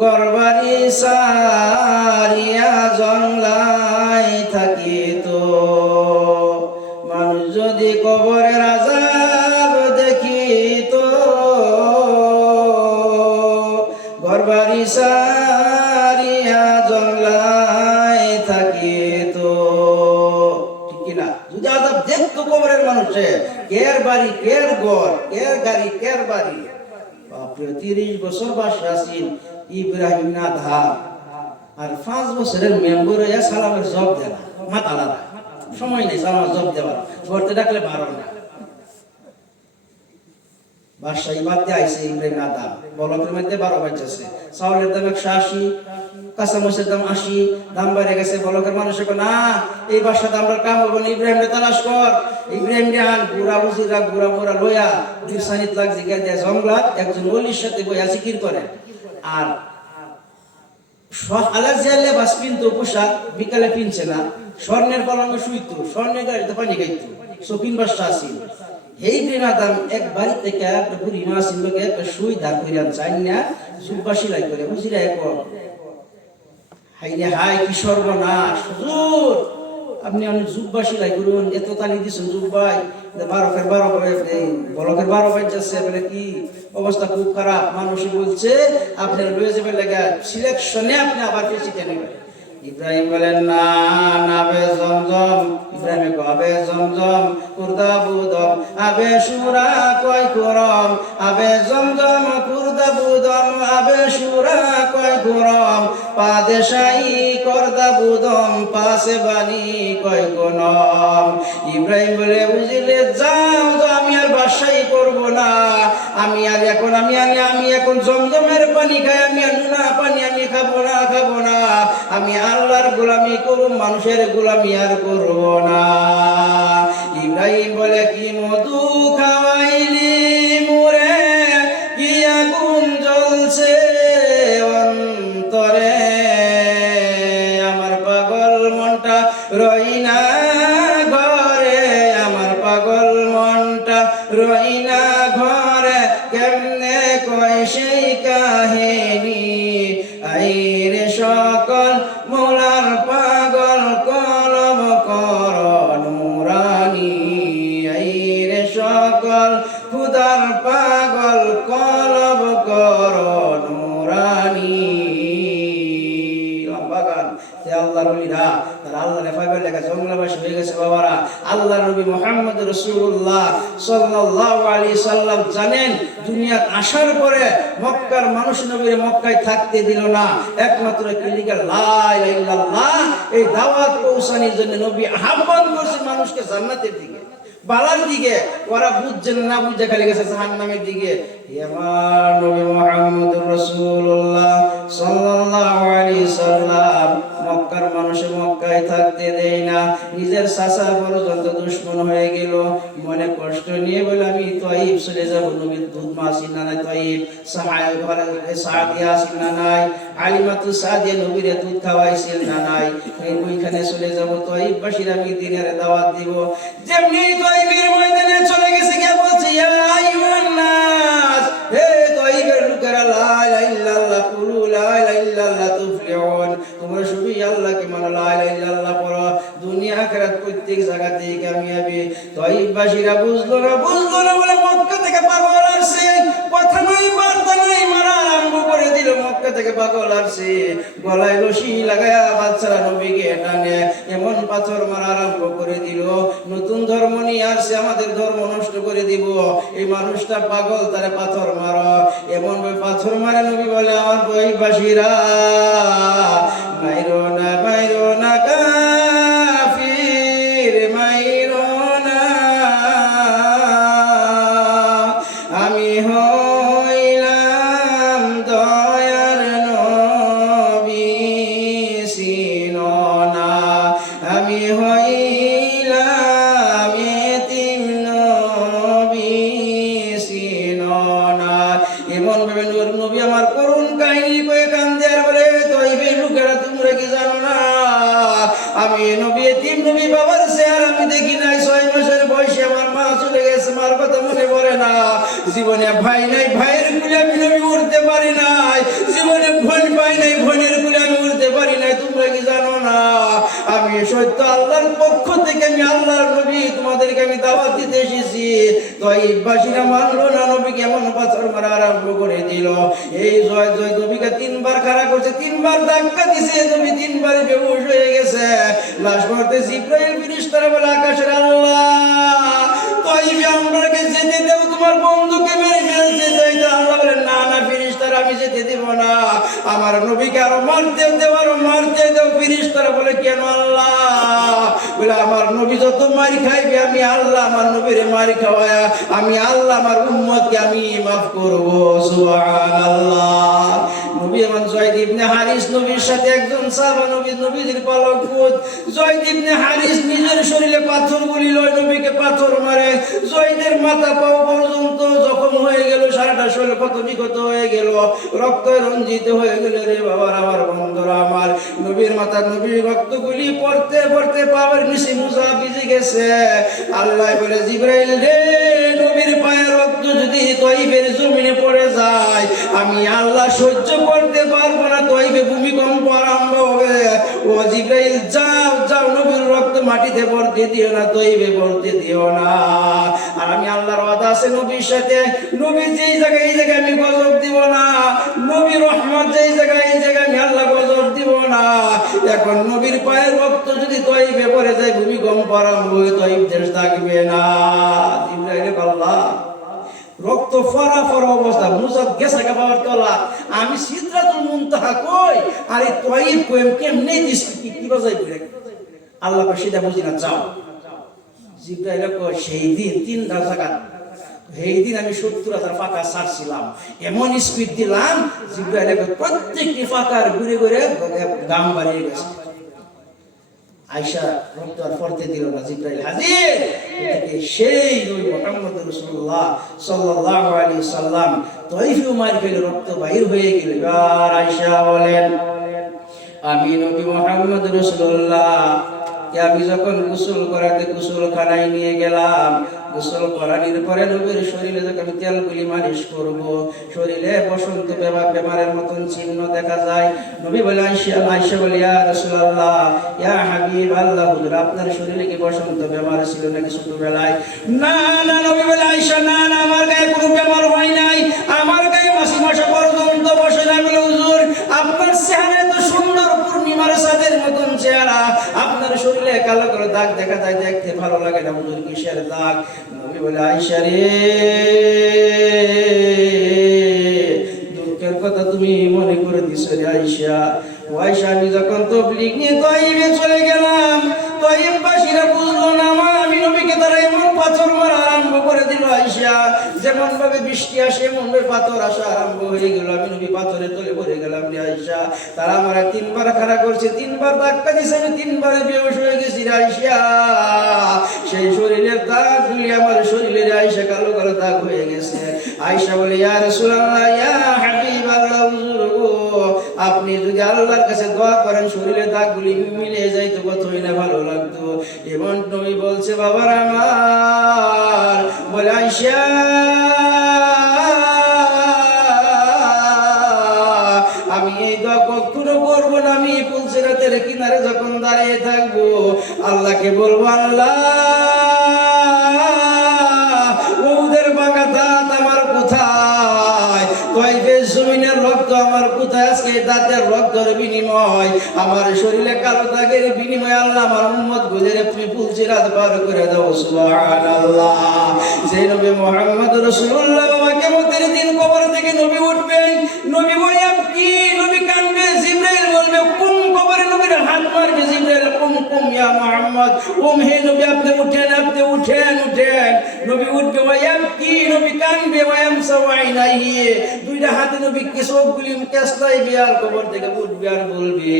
গরবারি সারিয়া জংলায় থাকিত, মানুষ যদি কবরের আযাব দেখিত, মানুষে কের বাড়ি কের ঘর কের গাড়ি কের বাড়ি বাপরে 30 বছর বাসা আছেন ইব্রাহিম নাথা আর 5 বছরের মেম্বার হইয়া সালামের জব দেয় না মাথা লাগা সময় নেই সালামের জব দেওয়ার ঘরতে ডাকলে পারো না বাদশাহ বাদ দিয়ে আইসে ইব্রাহিম নাথা বলকের মধ্যে 12 বাজছে চাউলের দাম 180 কাঁচামরিচের দাম 80 দাম বেড়ে গেছে বলকের মানুষে না এই বাসাতে আমরা কাম হবো না ইব্রাহিমকে তালাশ কর ইব্রাহিম জান বুড়া বুঝিরা বুড়া বুড়া লইয়া দিসানিত লাগ জিগা দিয়ে জঙ্গলাত একজন ওলির সাথে বইয়া জিকির করে আর আলাজ জালে বাস পিনতো পোশাক বিকালে পিনছে না স্বর্ণের পলঙ্কে শুইতো স্বর্ণের গাড়িতে পানি খাইতো সপিন বাসা আসিল এই বিনাদাম এক বাড়ি থেকে একটা বুড়ি মা সিলকে একটা সুই ধার করিয়া চাই না সুবাসী লাই করে বুঝিরা এক হাইরে হাই কি সর্বনাশ হুজুর আপনি অনেক যুগবাসী লাই করুন এত তালি দিছেন যুগ ভাই 12 বলকের 12 বাজছে বলে কি অবস্থা খুব খারাপ মানুষ বলছে আপনার লয়ে যাবে লাগা সিলেকশনে আপনি আবার পেছিতে নেবেন ইব্রাহিম বলেন না নাবে জমজম ইব্রাহিম কবে জমজম কুরদা বুদম আবে সুরা কয় করম আবে জমজম কুরদা বুদম আবে সুরা কয় করম পাদেশাই করদা বুদম পাশে বানি কয় কোনম ইব্রাহিম বলে বুঝিলে যাও তো আমি আর বাসাই করব না আমি এখন জমজমের পানি খাই আমি আর নুনা পানি আমি খাবো না আমি আল্লাহর গোলামি করব মানুষের গোলামি আর করব না ইব্রাহিম বলে কি মধু খাওয়াইলি মুরে কি আগুন জ্বলছে অন্তরে আমার পাগল মনটা রই না ঘরে আমার পাগল মনটা রই না ঘরে কেমনে কয় সেই কাহিনী আইরে সকল মোলার পাগল কলম কর নুরানি আইরে সকল খুদার পাগল কলম কর নুরানি বাগান তে আল্লাহর ওলিরা তারা আল্লাহর ফাইবার লেখা জঙ্গলবাসী হয়ে গেছে বাবারা আল্লাহর নবী মুহাম্মদ রাসূলুল্লাহ সাল্লাল্লাহু আলাইহি সাল্লাম জানেন দুনিয়াত আসার পরে মক্কার মানুষ নবীর মক্কায় থাকতে দিল না একমাত্র ক্লিনিক্যাল লা ইলাহা ইল্লাল্লাহ এই দাওয়াত পৌঁছানোর জন্য নবী আহ্বান করছে মানুষকে জান্নাতের দিকে বালার দিকে ওরা বুঝছেন না বুঝে খালি গেছে জাহান্নামের দিকে আমার নবী মুহাম্মদুর রাসূলুল্লাহ সাল্লাল্লাহু আলাইহি সাল্লাম মক্কার মানুষে মক্কায় থাকতে দেয় না নিজের চাচা পর্যন্ত দুশমন হয়ে গেল মনে কষ্ট নিয়ে বলে আমি তাইফ চলে যাব নবীর দুধ মাসি না নাই তাইফ সাহায় ঘরে সাদিয়া আসিল না নাই আলিমাতু সাদিয়া নবীর দুধ খাওয়াইছিল না নাই ওইখানে চলে যাব তাইফ বাসীর আমি দিনের দাওয়াত দিব যেমনি তাইফের ময়দানে চলে গেছে কে বলছে ইয়া আইয়ুহান নাস হে তাইফের লোকেরা লা ইলাহা ইল্লাল্লাহ কুলু লা ইলাহা ইল্লাল্লাহ তুফলিহুন তোমরা শুধু আল্লাহকে মানো লা ইলাহা ইল্লাল্লাহ পড়ো দুনিয়া আখিরাত প্রত্যেক জায়গাতেই কামিয়াবি তাইফবাসীরা বুঝলো না বলে মক্কা থেকে পাগল আসছে কথা নাই বার্তা নাই মারা আরম্ভ করে দিল মক্কা থেকে পাগল আসছে গলায় রশি লাগায়া বাচ্চারা নবীকে টানে এমন পাথর মারা আরম্ভ করে দিল নতুন ধর্ম নিয়ে আসছে আমাদের ধর্ম নষ্ট করে দিব এই মানুষটা পাগল তারে পাথর মারো এমন পাথর মারে নবী বলে আমার তাইফবাসীরা মাইরো না কাফির মাইরো না আমি হইলাম দয়ার নবী চিনো না আমি হইলাম এতিম নবী চিনো না এমন ভাবে নবী আমার করুণ কাহিনী কয়ে কান্দে আর বলে তাইফের লোকেরা তোমরা কি জানো না আমি নবী এতিম নবী বাবার চেহারা আমি দেখি নাই 6 মাসের বয়সে আমার মা চলে গেছে মার কথা মনে পড়ে না জীবনে ভাই নাই ভাইয়ের কুলে আমি নবী উঠতে পারি নাই জীবনে বোন পাই নাই বোনের কুলে আমি উঠতে পারি নাই তোমরা কি জানো না আমি সত্য আল্লাহর পক্ষ থেকে আমি আল্লাহর নবী তোমাদেরকে আমি দাওয়াত দিতে এসেছি তাইফবাসীরা মানলো না নবী কেমন পাথর মারা আরম্ভ করে দিল এই জয় নবীকে 3 বার খাড়া করছে 3 বার ধাক্কা দিয়েছে নবী 3 বার বেহুশ হয়ে গেছে লাশ পড়তে জিব্রাইল ফেরেশতারা বলে আকাশের আল্লাহ আমার বন্ধুকে মেরে ফেলতে চাইতো। আল্লাহ বলেন না না ফেরেশতারা আমি যেতে দেব না, আমার নবীকে আরো মারতে দেব, আরো মারতে দেব। ফেরেশতারা বলে কেন আল্লাহ? বলে আমার নবী যত মারি খাইবে আমি আল্লাহ আমার নবীরে মারি খাওয়ায়া আমি আল্লাহ আমার উম্মতকে আমি মাফ করব। সুবহানাল্লাহ। নবী এমন জয়েদ ইবনে হারিস নবীর সাথে একজন সাহাবা নবীর পালক পুত জয়েদ ইবনে হারিস নিজের শরীরে পাথরগুলি লয় নবীকে পাথর মারে। জয়েদের মাথা পাও পর্যন্ত জখম হয়ে গেল, সারাটা শরীর কত বিকত হয়ে গেল, রক্ত রঞ্জিত হয়ে গেল। রে বাবার আমার বন্ধুরা আমার, নবীর মাথা নবীর রক্তগুলি পড়তে পড়তে পাওয়ার নিচে মুসা ভিজে গেছে। আল্লাহ বলে জিবরাইল রে নবীর পায়ের রক্ত যদি তয়িবের জমিনে পড়ে যায় আমি আল্লাহ সহ্য করতে পারবো না, তয়িবে ভূমিকম্প আরম্ভ হবে। ও জিবরাইল যাও যাও নবীর রক্ত মাটিতে পড়তে দিও না, তয়িবে পড়তে দিও না। আর আমি আল্লাহর ওয়াদা আছে নবীর সাথে, নবী যেই জায়গায় এই জায়গায় আমি গজব দিব না, নবী রহমত যেই জায়গায় এই জায়গায় আমি আল্লাহ গজব দিব না। এখন নবীর পায়ের রক্ত যদি তয়িবে পড়ে যায় ভূমিকম্প আরম্ভ হয়ে তয়িব দেশ থাকবে না। জিবরাইল আল্লাহ রক্ত ফরা ফরা অবস্থা, মুসাব গেছে বাবার তলা, আমি সিদরাতুল মুনতাহা কই আর এই তয়িব কই কেমনে দিস কি বাজাই করে আল্লাহ কই সেটা বুঝি না, যাও। জিবরাইল কই সেই দিন 3টা জায়গা এই দিন আমি 70,000 ফাঁকা ছাড়ছিলাম, এমন স্পিড দিলাম জিবরাইল প্রত্যেকটি ফাঁকার ঘুরে ঘুরে দাম বাড়িয়ে গেছে। আয়েশা রক্ত আর পড়তে দিল না, জিবরাইল হাজির। এদিকে সেই নবী মুহাম্মদ রাসূলুল্লাহ সাল্লাল্লাহু আলাইহি সাল্লাম তয়ফে উমার ফেলে রক্ত বাইর হয়ে গেল। আর আয়েশা বলেন আমি নবী মুহাম্মদ রাসূলুল্লাহ আমি যখন গোসল করাতে গোসলখানায় নিয়ে গেলাম, গোসল করানোর পরে নবীর শরীরে যখন আমি তেলগুলি মালিশ করব, শরীরে বসন্ত বেমারের মতন চিহ্ন দেখা যায়। নবী বলে আয়েশা বলে ইয়া রাসূলুল্লাহ ইয়া হাবিবাল্লাহ হুজুর আপনার শরীরে কি বসন্ত বেমার ছিল নাকি ছোটবেলায়? না না নবী বলে আয়েশা না না আমার গায়ে কোনো বেমার হয় নাই, আমার গায়ে মাসি মাসে পর্যন্ত বসে নাই। বলে হুজুর আপনার চেহারা তো সুন্দর পূর্ণিমার চাঁদের মতন চেহারা, আপনার শরীরে কালো কালো দাগ দেখা যায়, দেখতে ভালো লাগে না। হুজুর কিসের দাগ? নবী বলে আয়েশা রে দুঃখের কথা তুমি মনে করে দিছো রে আয়েশা। ও আয়েশা আমি যখন তাবলীগ নিয়ে তাইফে চলে গেলাম, তাইফবাসীরা বুঝলো না আমি নবীকে তারা এমন পাথর মারা আরম্ভ করে দিল আয়েশা, যেমন ভাবে বৃষ্টি আসে এমন ভাবে পাথর আসা আরম্ভ হয়ে গেল। আমি নবী পাথরের তলে পড়ে গেলাম রে আয়েশা। তারা আমার 3বার খাড়া করছে, 3বার ধাক্কা দিয়েছে, আমি 3বারে বেহুশ হয়ে গেছি রে আয়েশা। সেই শরীরের দাগগুলি আমার শরীরের আয়েশা কালো কালো দাগ হয়ে গেছে। আয়েশা বলে ইয়া রাসূলুল্লাহ ইয়া হাবিবাল্লাহ হুজুর গো আপনি যদি আল্লাহর কাছে দোয়া করেন শরীরের দাগগুলি মিলে যাইতো কতই না ভালো লাগতো। এমন নবী বলছে বাবার আমার, বলে আয়েশা আমি এই দোয়া কখনো করবো না, আমি পুলসিরাতের কিনারে যখন দাঁড়িয়ে থাকবো আল্লাহকে বলবো আল্লাহ ওদের বাঁকা দাঁত আমার কোথায়, তাইফের জমিনের রক্ত আমার কোথায়, আজকে দাঁতের রক্তের বিনিময় আমার শরীরে কালো দাগের বিনিময় আল্লাহ আমার উম্মত গুজরে তুমি পুলসিরাত পার করে দাও। সুবহানাল্লাহ। যে নবী মুহাম্মদ রাসূলুল্লাহ বাবা কিয়ামতের দিন কবর থেকে নবী উঠবেন, নবী বলে কি নবী কাঁদবে, জিবরাইল বলবে কোন কবরে নবীর হাত মারবে, জিবরাইল কুম কুম ইয়া মুহাম্মদ কুম, হে নবী আপনি উঠেন আপনি উঠেন উঠেন। নবী উঠবে ওয়াম কি নবী কাঁদবে ওয়াম সাওয়াইনাহি, দুইটা হাতে নবী চোখগুলি কেসলাইবে আর কবর থেকে উঠবে আর বলবে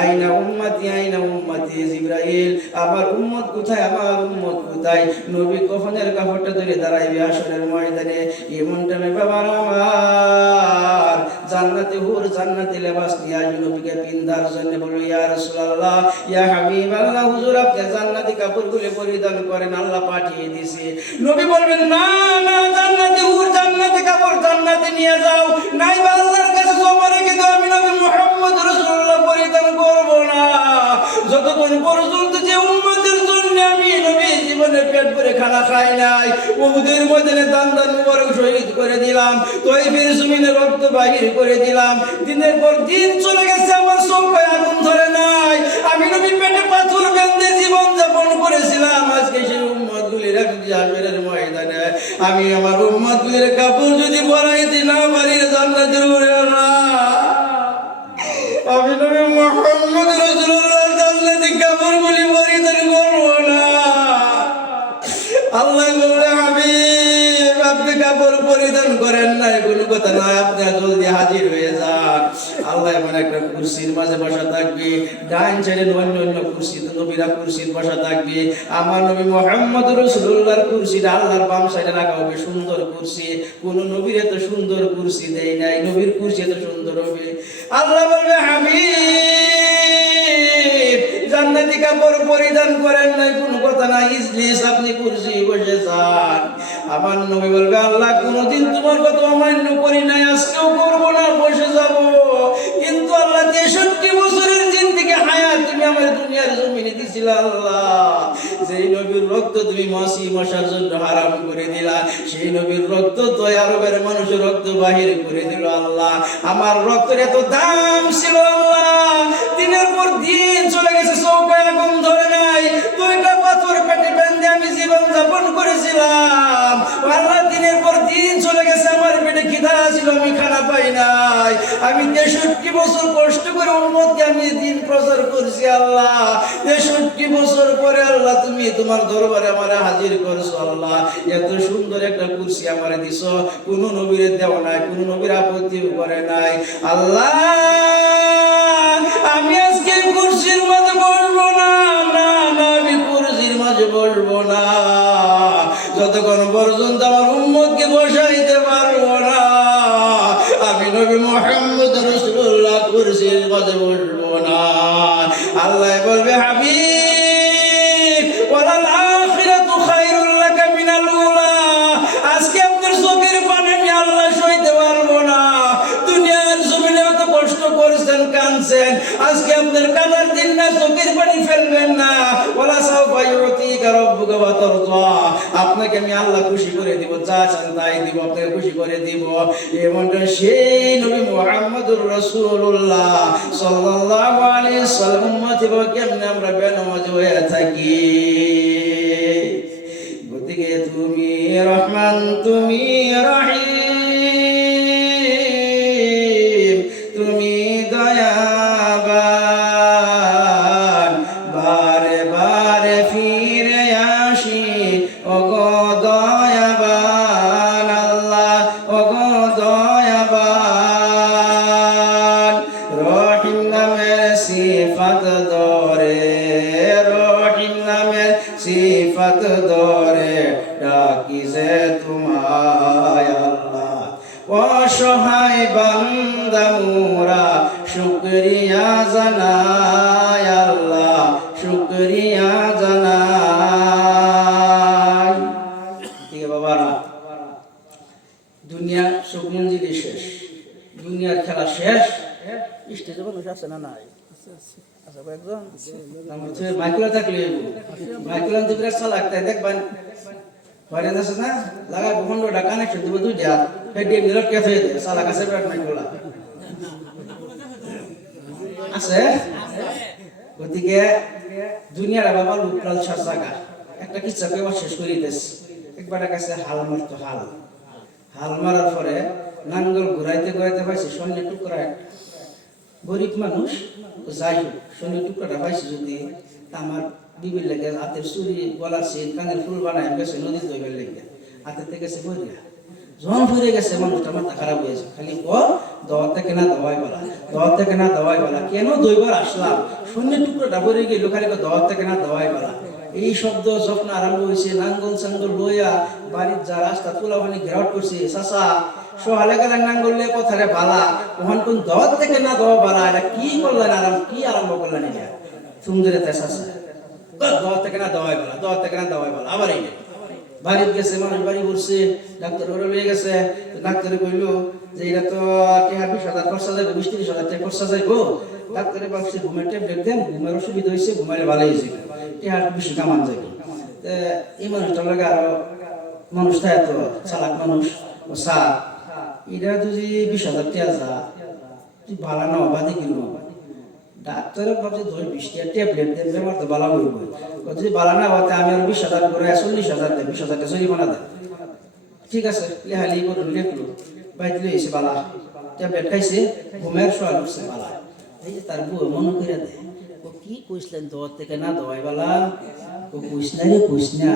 আইনা উম্মতি জিবরাইল আমার উম্মত কোথায় আমার উম্মত কোথায়। নবী কফনের কাপড়টা ধরে দাঁড়াইবে হাসরের ময়দানে। এমন টাইমে বাবার আমার জান্নাতে হুর জান্নাতি লেবাস নিয়ে আসবে নবীকে পিন্দার জন্য। বলবে ইয়া রাসূলুল্লাহ ইয়া হাবিবাল্লাহ হুজুর আপনি জান্নাতি কাপড়গুলি পরিধান করেন, আল্লাহ পাঠিয়ে দিয়েছে। নবী বলবেন না না জান্নাতি হুর জান্নাতি কাপড় জান্নাতে নিয়ে যাও, নাই বা আল্লাহর কাছে জমা রেখে দাও, আমি নবী মুহাম্মদ রাসূলুল্লাহ পরিধান করব না যতক্ষণ পর্যন্ত যে উম্মতের জন্য আমি নবী জীবনে পেট ভরে খানা খাই নাই, উহুদের ময়দানে দান দান মুবারক শহীদ করে দিলাম, তাইফের জমিনে রক্ত বাহির করে দিলাম, দিনের পর দিন চলে গেছে আমার চৌকায় আগুন ধরে নাই, আমি নবী পেটে পাথর বেঁধে জীবন যাপন করেছিলাম। আজকে সেই উম্মতগুলি রাখি হাসরের ময়দানে আমি আমার উম্মতের কাপড় যদি পরাইতে না পারি জান্নাতের উপরে আল্লাহ, আমি নবী মুহাম্মদ রাসূলুল্লাহ জান্নাতি কাপড় বলি পরিধান করব না। আল্লাহ বললে হাবিব আপনি কাপড় পরিধান করেন না, কোনো কথা না, আপনি জলদি হাজির হয়ে যান। আল্লাহ এমন একটা কুরসির মাঝে বসা থাকবে, ডাইন সাইডে অন্য অন্য কুরসি, নবীরা কুরসির বসা থাকবে, আমার নবী মুহাম্মদ রাসূলুল্লাহর কুরসিটা আল্লাহর বাম সাইডে রাখা হবে, সুন্দর কুরসি। কোন নবীর এত সুন্দর কুরসি দেয় নাই, নবীর কুরসি এত সুন্দর হবে। আল্লাহ বলবে হাবিব জান্নাতি কাপড় পরিধান করেন নাই, কোনো কথা না, ইজলিস আপনি কুরসি বসে যান। আমার নবী বলবে আল্লাহ কোনদিন তোমার কথা অমান্য করি নাই, আজকেও করব না, বসে যাব। কিন্তু আল্লাহ 63 বছরের জিন্দেগি হায়াত তুমি আমার দুনিয়ার জমিনে দিছিলা আল্লাহ, যেই নবীর রক্ত তুমি মাছি মশার জন্য হারাম করে দিলা, সেই নবীর রক্ত তো আরবের মানুষের রক্ত বাহির করে দিল আল্লাহ। আমার রক্তের এত দাম ছিল আল্লাহ, দিনের পর দিন চলে গেছে, চৌকায় আগুন ধরে নাই, 2টা পাথর পেটে বেঁধে আমি জীবন যাপন করেছিলাম আল্লাহ। দিনের পর দিন চলে গেছে, আমার পেটে খিদা ছিল, আমি খানা পাই নাই। আমি 63 বছর কষ্ট করে উম্মতকে আমি দিন প্রচার করছি আল্লাহ। 63 বছর পরে আল্লাহ তুমি তোমার দরবারে আমারে হাজির করছো আল্লাহ। এত সুন্দর একটা কুরসি আমারে দিছো, কোন নবীরে দেওয়া নাই, কোন নবীর আপত্তি করে নাই আল্লাহ। আমি আজকে কুরসির মাঝে বসবো না, না না, আমি কুরসির মাঝে বসবো না যতক্ষণ পর্যন্ত আমার উম্মতকে বসাইতে পারবো না। আমি নবী মুহাম্মদ রাসূলুল্লাহ কুরসির মাঝে বসবো না। আল্লাহ বলবে হাবিব ওয়ালাল আখিরাতু খায়রুল লাকা মিনাল উলা, আজকে আপনার চোখের পানি আমি আল্লাহ সইতে পারবো না। দুনিয়ার জমিনে এত কষ্ট করেছেন, কাঁদছেন, আজকে আপনার কাঁদার দিন না, চোখের পানি ফেলবেন না। ওয়ালা সাওফা ইউতিকা রাব্বুকা ওয়া তারদা, আপনাকে আমি আল্লাহ খুশি করে দিব, যা চান তাই দিব, আপনাকে খুশি করে দিব। এমনটা সেই নবী মুহাম্মদুর রাসূলুল্লাহ সাল্লাল্লাহু আলাইহি ওয়াসাল্লাম উম্মতি কেমনে আমরা বেনামাজ হয়ে থাকি। গতিকে তুমি রহমান, তুমি রহিম, তুমি দয়াবান, বারে বারে ফিরে আসি ওগো দয়াবান আল্লাহ, ওগো দয়াবান। রহিম নামের সিফাত ধরে, রহিম নামের সিফাত ধরে ডাকি যে তোমায় আল্লাহ। অসহায় বান্দা মোরা শুকরিয়া জানাই আল্লাহ, শুকরিয়া জানাই। ঠিক আছে বাবারা, দুনিয়া সব মঞ্জিলে শেষ, দুনিয়ার খেলা শেষ। স্টেজে মানুষ আছে না নাই? আচ্ছা একজন মাইকুলা থাকলে মাইকুলা দিকে চালাকতে দেখবেন বাইরে আছে না, লাগাই ভূখণ্ডটা কানেকশন দিব 2টা, ফেডি মিরর ক্যাফে চালা কাছে বিরাট মাইকুলা আছে। গতিকে দুনিয়ার বাবা লুকরাল সাজাগা একটা কিচ্ছা কইবার শেষ করিতেছে। একবার কাছে হাল মারতো, হাল হাল মারার পরে নাঙ্গল ঘুরাইতে ঘুরাইতে পাইছে স্বর্ণের টুকরা, গরিব মানুষ যাই হোক স্বর্ণের টুকরাটা পাইছে যদি আমার বিবির লেগে হাতের চুরি, গলার চেন, কানের ফুল বানায় গেছে নদী দইবার লেগে, হাতের থেকে গেছে বইরা, যখন ফিরে গেছে মানুষটা মাথা খারাপ হয়েছে, খালি দাওয়াত থেকে না দাওয়াই বলা, দাওয়াত থেকে না দাওয়াই বলা, কেন দইবার আসলাম, স্বর্ণের টুকরাটা ভরে গেল, খালি দাওয়াত থেকে না দাওয়াই বলা। এই শব্দ যখন আরম্ভ হয়েছে, নাঙ্গল চাঙ্গল লইয়া বাড়ির যা রাস্তা তোলা মানে ঘেরাউট করছে, চাচা সহালে গেলেন নাঙ্গল লিয়ে কথারে বালা, ওখান কোন দাওয়াত থেকে না দাওয়া বালা, এটা কি করলেন, কি আরম্ভ করলেন, এটা সুন্দরে তাই চাচা দাওয়াত থেকে না দাওয়াই বলা, দাওয়াত থেকে না দাওয়াই বলা। আবার এই বাড়িতে গেছে, মানুষ বাড়ি ঘুরছে, ডাক্তার ঘরে লিয়ে গেছে, ডাক্তারে কইল যে এটা তো 20,000 খরচা যাইব, 20-30,000 টাকা খরচা যাইব। ডাক্তারে ভাবছে ঘুমের ট্যাবলেট দেন, ঘুমের অসুবিধা হয়েছে, ঘুমাইলে ভালো হয়েছে, বেশি কামান যাইব। এই মানুষটার লাগে আরো মানুষটা এত চালাক মানুষ, স্যার এটা যদি 20,000 টাকা যা তুই ভালো না হবা দেখি, ডাক্তারে ভাবছে 10-20 টাকা ট্যাবলেট দেন, বেমার তো ভালো হইব, যদি ভালো না হতে আমি আর 20,000 করে 40,000 দেয়, 20,000 টাকা জরিমানা দেয়। ঠিক আছে লেহালি করুন লেখলো বাইতে লইছে বালা ট্যাবলেট খাইছে ঘুমের শোয়া উঠছে বালা এই যে তার বউ মনে করে দেয় ও কি কইছিলেন দোয়ার থেকে না দোয়াই বালা ও কইস না রে কইস না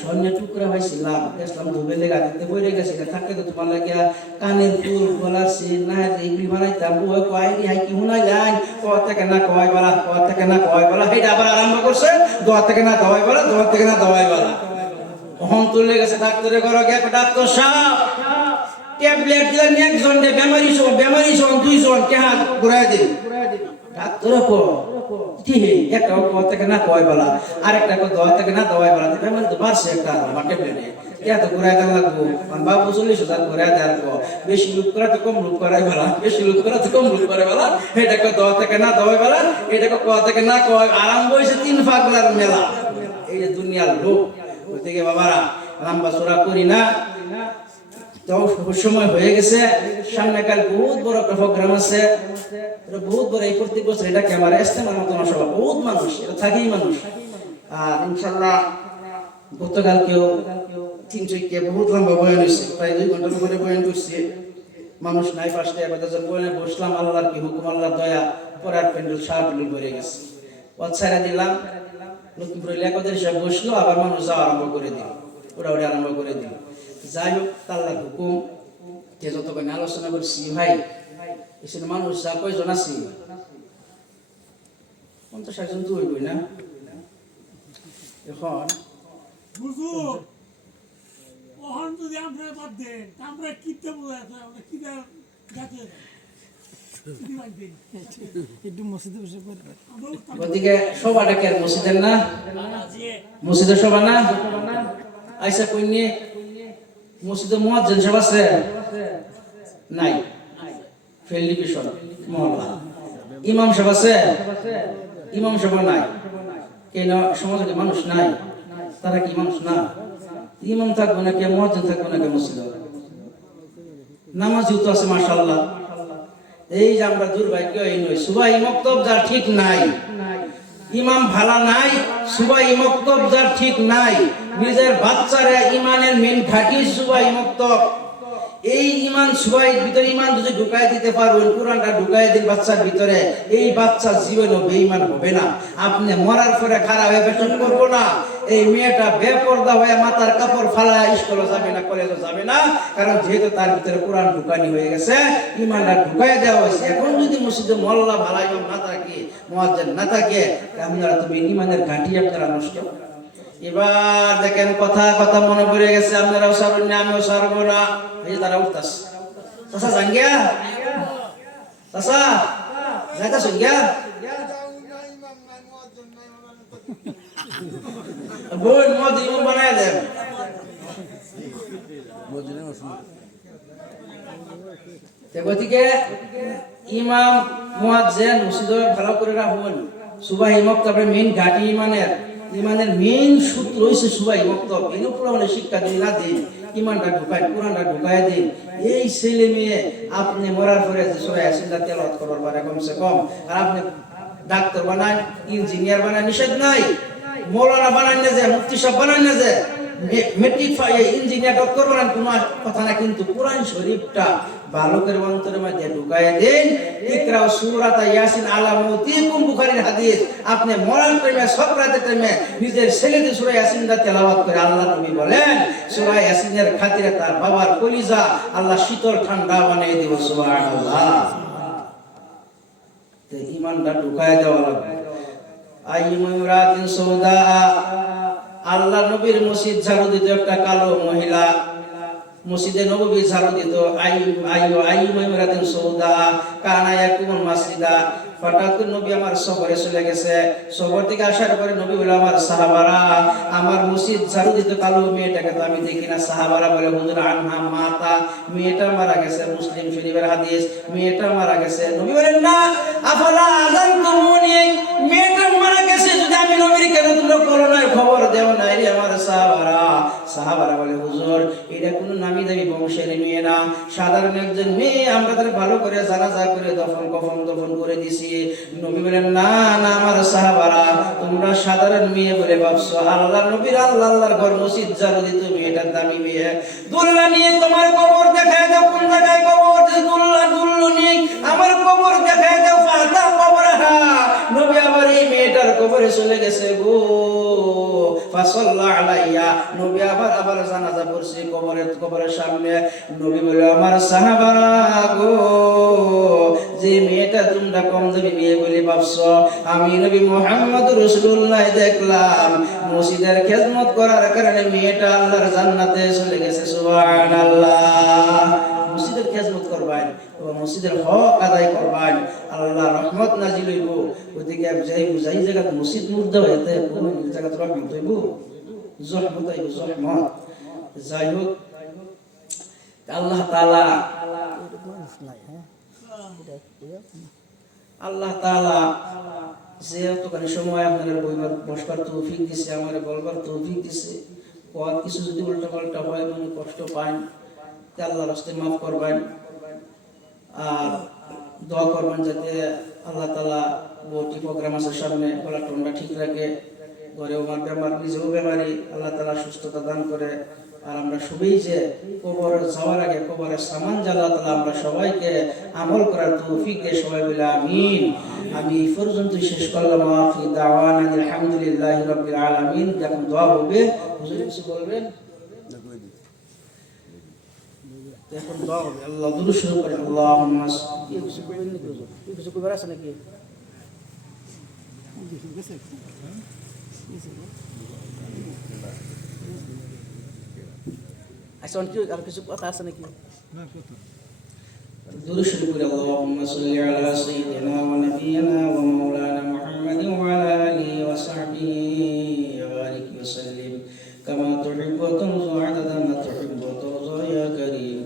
স্বর্ণের টুকরা পাইছিলাম দেখলাম ধুবে লেগা দিতে বইরে গেছে থাকে তো তোমার লাগিয়া কানের ফুল গলার সিন না এইগুলি বানাইতাম ও কয়নি হাই কি হুনাই লাইন কোয়া থেকে না কয় বালা কোয়া থেকে না কয় বালা এটা আবার আরম্ভ করছে দোয়া থেকে না দোয়াই বালা দোয়া থেকে না দোয়াই বালা তখন তুলে গেছে ডাক্তারের ঘরে গিয়ে ডাক্তার সাহেব ট্যাবলেট দিলেন একজন বেমারি সব দুইজন কে হাত ঘুরাই দিন ডাক্তার কো ঠিক একটা কোয়া থেকে না কয় বালা আরেকটা কো দোয়া থেকে না দোয়াই বালা বেমারি তো বাড়ছে একটা আমার ট্যাবলেটে এত ঘুরাই দেওয়া লাগবো বাবু 40,000 ঘুরাই দেওয়ার পর বেশি লুক করা তো কম লুক করাই বেলা বেশি লুক করা তো কম লুক করে বেলা এটাকে দোয়া থেকে না দোয়াই বেলা এটাকে কোয়া থেকে না কয় আরম্ভ হয়েছে 3 পাগলার মেলা এই যে দুনিয়ার লোক থেকে বাবারা লম্বা চড়া করি না তো সময় হয়ে গেছে সামনে কাল বহুত বড় একটা প্রোগ্রাম আছে বহুত বড় এই প্রত্যেক বছর এটা ক্যামেরা ইস্তেমার মতো না সবাই বহুত মানুষ এটা থাকেই মানুষ আর ইনশাআল্লাহ গতকালকেও 300 কে বহুত লম্বা বয়ান হয়েছে প্রায় 2 ঘন্টার উপরে বয়ান করছে মানুষ নাই পাশে এবার বয়ানে বসলাম আল্লাহর কি হুকুম আল্লাহর দয়া পরার প্যান্ডেল সাহায্য করে গেছে পথ ছাড়া দিলাম লক্ষ্মীপুরের লেখকদের সব বসলো আবার মানুষ যাওয়া আরম্ভ করে দিল ওরা আরম্ভ করে দিল যাই হোক আল্লাহর হুকুম যে যতক্ষণ আলোচনা করছি ভাই এসে মানুষ যা কয়জন আছি 50-60 জন তো হইবই না এখন হুজুর ওহন যদি আমরা বাদ দেন আমরা কিতে বলে আমরা কিতে গাছে একটু মসজিদে বসে পড়বে ওদিকে সবাটা কি আর মসজিদের না মসজিদের সভা না আইসা কইনি মসজিদে মুয়াজ্জিন সব আছে নাই ফেল ডিভিশন মহল্লা ইমাম সব আছে ইমাম সভা নাই কেন সমাজে মানুষ নাই তারা কি মানুষ না ইমাম থাকবো না কে মুয়াজ্জিন থাকবো না কে মসজিদে নামাজিও তো আছে মাশাআল্লাহ এই যে আমরা দুর্ভাগ্য এই নয় সুবাই মক্তব যার ঠিক নাই ইমাম ভালো নাই সুবাই মক্তব যার ঠিক নাই নিজের বাচ্চারা ইমানের মেন ঘাঁটি সুবাই মক্তব এই ইমান সুবাই ভিতরে ইমান যদি ঢুকায় দিতে পারবেন কোরআনটা ঢুকায় দিন বাচ্চার ভিতরে এই বাচ্চা জীবনে বেঈমান হবে না আপনি মরার পরে খারাপ হয়ে পেছন করবো না এই মেয়েটা বেপরদা হয়ে মাথার কাপড় ফালায় স্কুলে যাবে না কলেজে যাবে না কারণ যেহেতু তার ভিতরে কোরআন ঢুকানি হয়ে গেছে ইমানটা ঢুকায় দেওয়া হয়েছে এখন যদি মসজিদে মোল্লা ভালো ইমাম না থাকে মুয়াজ্জিন না থাকে আপনারা তুমি ইমানের ঘাঁটি আপনারা নষ্ট এবার দেখেন কথা কথা মনে পড়ে গেছে আপনারাও সারুন না আমিও সারবো না এই তারা উঠতাস চাচা জাঙ্গিয়া চাচা যাইতাছ গিয়া বোন মদ ইমাম বানায় দেন গতিকে ইমাম মুয়াজ্জিন মসজিদে ভালো করে রাখুন সুবাহি মক্তবের মেইন ঘাঁটি ইমানের মেইন সূত্র হইছে সুবাহি মক্তব এর উপর মানে শিক্ষা দিন না দিন ইমানটা ঢুকায় কোরআনটা ঢুকায় দিন এই ছেলে মেয়ে আপনি মরার পরে যে সূরা ইয়াসিনটা তেলাওয়াত করবার পারে কমসে কম আর আপনি ডাক্তার বানান ইঞ্জিনিয়ার বানান নিষেধ নাই মৌলানা বানান না যে মুফতি সাহেব বানান না যে মেট্রিক ইঞ্জিনিয়ার ডক্টর বানান কোনো কথা না কিন্তু কোরআন শরীফটা বালকের অন্তরের মধ্যে ঢুকায় দেন ইকরা সূরাত ইয়াসিন আলা মাউতিকুম বুখারীর হাদিস আপনি মরার টাইমে সকরাতের টাইমে নিজের ছেলেদের সূরা ইয়াসিনটা তেলাওয়াত করে আল্লাহ নবী বলেন সূরা ইয়াসিনের খাতিরে তার বাবার কলিজা আল্লাহ শীতল ঠান্ডা বানিয়ে দিব সুবহানাল্লাহ তে ঈমানটা ঢুকায় দেওয়া লাগবে আইয়ুমরাতিন সৌদা আল্লাহ নবীর মসজিদ ঝাড়ু দিত একটা কালো মহিলা মসজিদে নববী ঝাড়ু দিত আইয়ুমরাতিন সৌদা কানা ইয়াকুমুল মাসজিদা হঠাৎ করে নবী আমার শহরে চলে গেছে শহর থেকে আসার পরে নবী বলে আমার সাহাবারা আমার মসজিদ ঝাড়ু দিত কালো মেয়েটাকে তো আমি দেখি না সাহাবারা বলে হুজুর আনহা মাতা মেয়েটা মারা গেছে মুসলিম শরীফের হাদিস মেয়েটা মারা গেছে নবী বলেন না আফালা আযানতুমুনি মেয়েটা মারা গেছে যদি আমি নবীর কেন তোমরা করোনার খবর দেও না রে আমার সাহাবারা বলে হুজুর এটা কোনো নামি দামি বংশের মেয়ে না সাধারণ একজন মেয়ে আমরা তার ভালো করে জানাজা করে দফন করে দিছি নবী বলেন না না আমার সাহাবারা তোমরা সাধারণ মেয়ে বলে ভাবছো, আল্লাহর নবীর আল্লাহর ঘর মসজিদ জানো দিত মেয়েটার দামি মেয়ে। দুল্লা নিয়ে তোমার কবর দেখায় দাও, কোন জায়গায় কবর? দুল্লু নেই, আমার কবর দেখায় দাও, ফাদা কবর। নবী আবার এই মেয়েটার কবরে চলে গেছে গো। ফাসাল্লা আলাইয়া, নবী আবার জানাজা পড়ছে কবরের সামনে। নবী বলে, আমার সাহাবারা গো, যে মেয়েটা তোমরা কম দামি মেয়ে বলে ভাবছো, আমি নবী মুহাম্মদ রাসূলুল্লাহ দেখলাম মসজিদের খেদমত করার কারণে মেয়েটা আল্লাহর জান্নাতে চলে গেছে। সুবহানাল্লাহ। মসজিদের খেদমত করবেন এবং মসজিদের হক আদায় করবেন, আল্লাহ রহমত নাজিল হইব। ওদিকে যাই জায়গা মসজিদ মুর্দা হইতে কোন জায়গা রহমত হইব, জহমত হইব, জহমত। যাই হোক, আল্লাহ তাআলা যে এতখানি সময় আপনাদের বইবার বসবার তৌফিক দিছে, আমার বলবার তৌফিক দিছে, পর কিছু যদি উল্টা পাল্টা হয়, মানে কষ্ট পান, আল্লাহর রাস্তায় মাফ করবেন। আর দোয়া করবেন যাতে আল্লাহ তাআলা বহুটি প্রোগ্রাম আছে সামনে, গলা টোনটা ঠিক রাখে, ঘরেও আমার বেমার, নিজেও বেমারি, আল্লাহ তাআলা সুস্থতা দান করে। আর আমরা সবাই যে কবর যাওয়ার আগে কবরের সামান যে আল্লাহ তাআলা আমরা সবাইকে আমল করার তৌফিক দিয়ে সবাই বলে আমিন। আমি এই পর্যন্ত শেষ করলাম। আখির দাওয়ানা আলহামদুলিল্লাহি রাব্বিল আলামিন। যখন দোয়া হবে, হুজুর কিছু বলবেন? এখন দোয়া হবে। আল্লাহ দুরূদ শুরু করেন। আল্লাহুম্মা কিছু কইবেন নাকি হুজুর? কিছু কইবার আছে নাকি? আচ্ছা, আর কিছু কথা আছে নাকি? দুরূদ শুরু করে। আল্লাহুম্মা সাল্লি আলা সাইয়্যিদিনা ওয়া নাবিয়িনা ওয়া মাওলানা মুহাম্মাদিন ওয়া আলা আলিহি ওয়া সাহবিহি ওয়া বারিক ওয়া সাল্লিম কামা তুহিব্বু ওয়া তুরজু আদাদা মা তুহিব্বু ওয়া তুরজু ইয়া কারীম।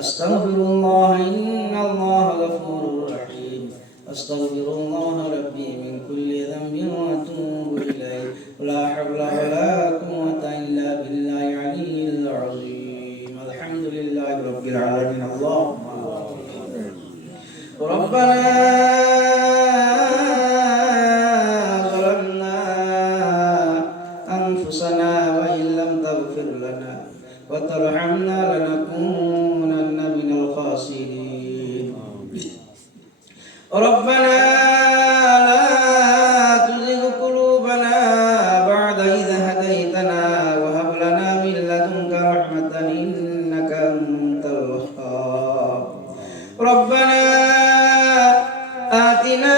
আস্তাগফিরুল্লাহ ইন্নাল্লাহা গফুরুর রহিম। আস্তাগফিরুল্লাহ রাব্বি মিন কুল্লি যামবিন ওয়া আতুবু ইলাইহি। লা হাওলা ওয়া লা কুওয়াতা ইল্লা বিল্লাহিল আলিয়্যিল আযীম। আলহামদুলিল্লাহি রাব্বিল আলামিন। আল্লাহুম্মা ربنا ظلمنا أنفسنا وإن لم تغفر لنا وترحمنا لنكونن من الخاسرين. ربنا لا تزغ قلوبنا بعد إذ هديتنا وهب لنا من لدنك رحمة إنك أنت الوهاب. ربنا آتنا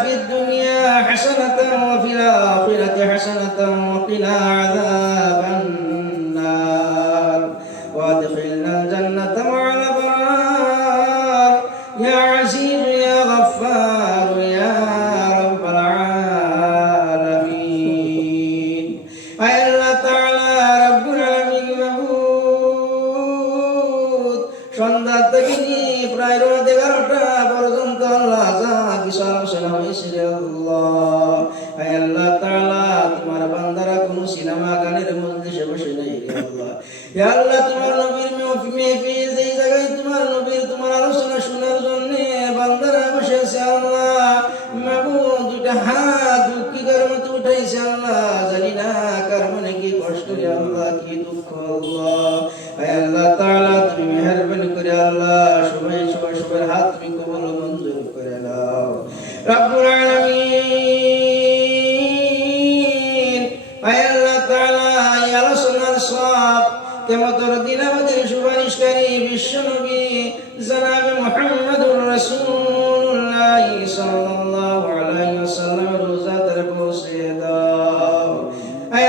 في الدنيا حسنة وفي الآخرة حسنة وقنا عذاب النار وادخلنا الجنة مع الأبرار يا عزيز يا غفار يا رب العالمين. أي الله تعالى رب العالمين مبعوث সন্ধ্যা থেকে প্রায় রাত 11টা পর্যন্ত আল্লাহ যা কিছু আলোচনা হয়েছিল, আল্লাহ আল্লাহ তাআলা তোমার বান্দারা কোন সিনেমা গানের মজলিসে বসে নাই আল্লাহ। ইয়া আল্লাহ, তোমার নবীর মেহফিল যেই জায়গায় তোমার নবীর তোমার আলোচনা শোনার জন্য বান্দারা বসে আছে আল্লাহ, মাবুদ দুইটা হাত দুঃখিতের মতো উঠাইছে আল্লাহ, জানি না কার মনে কি কষ্ট রে আল্লাহ, কি দুঃখ আল্লাহ। আল্লাহ তাআলা তুমি মেহেরবানি করে আল্লাহ সবাই হাত তুমি কবুল মঞ্জুর করে নাও রব্বুল আলামিন। আল্লাহ তাআলা এই আলোচনার সব কিয়ামতের দিন আমাদের সুপারিশকারী বিশ্বনবী জনাবে মুহাম্মদুর রাসূলুল্লাহ সাল্লাল্লাহু আলাইহি ওয়াসাল্লাম রোজাতে পৌঁছে দাও।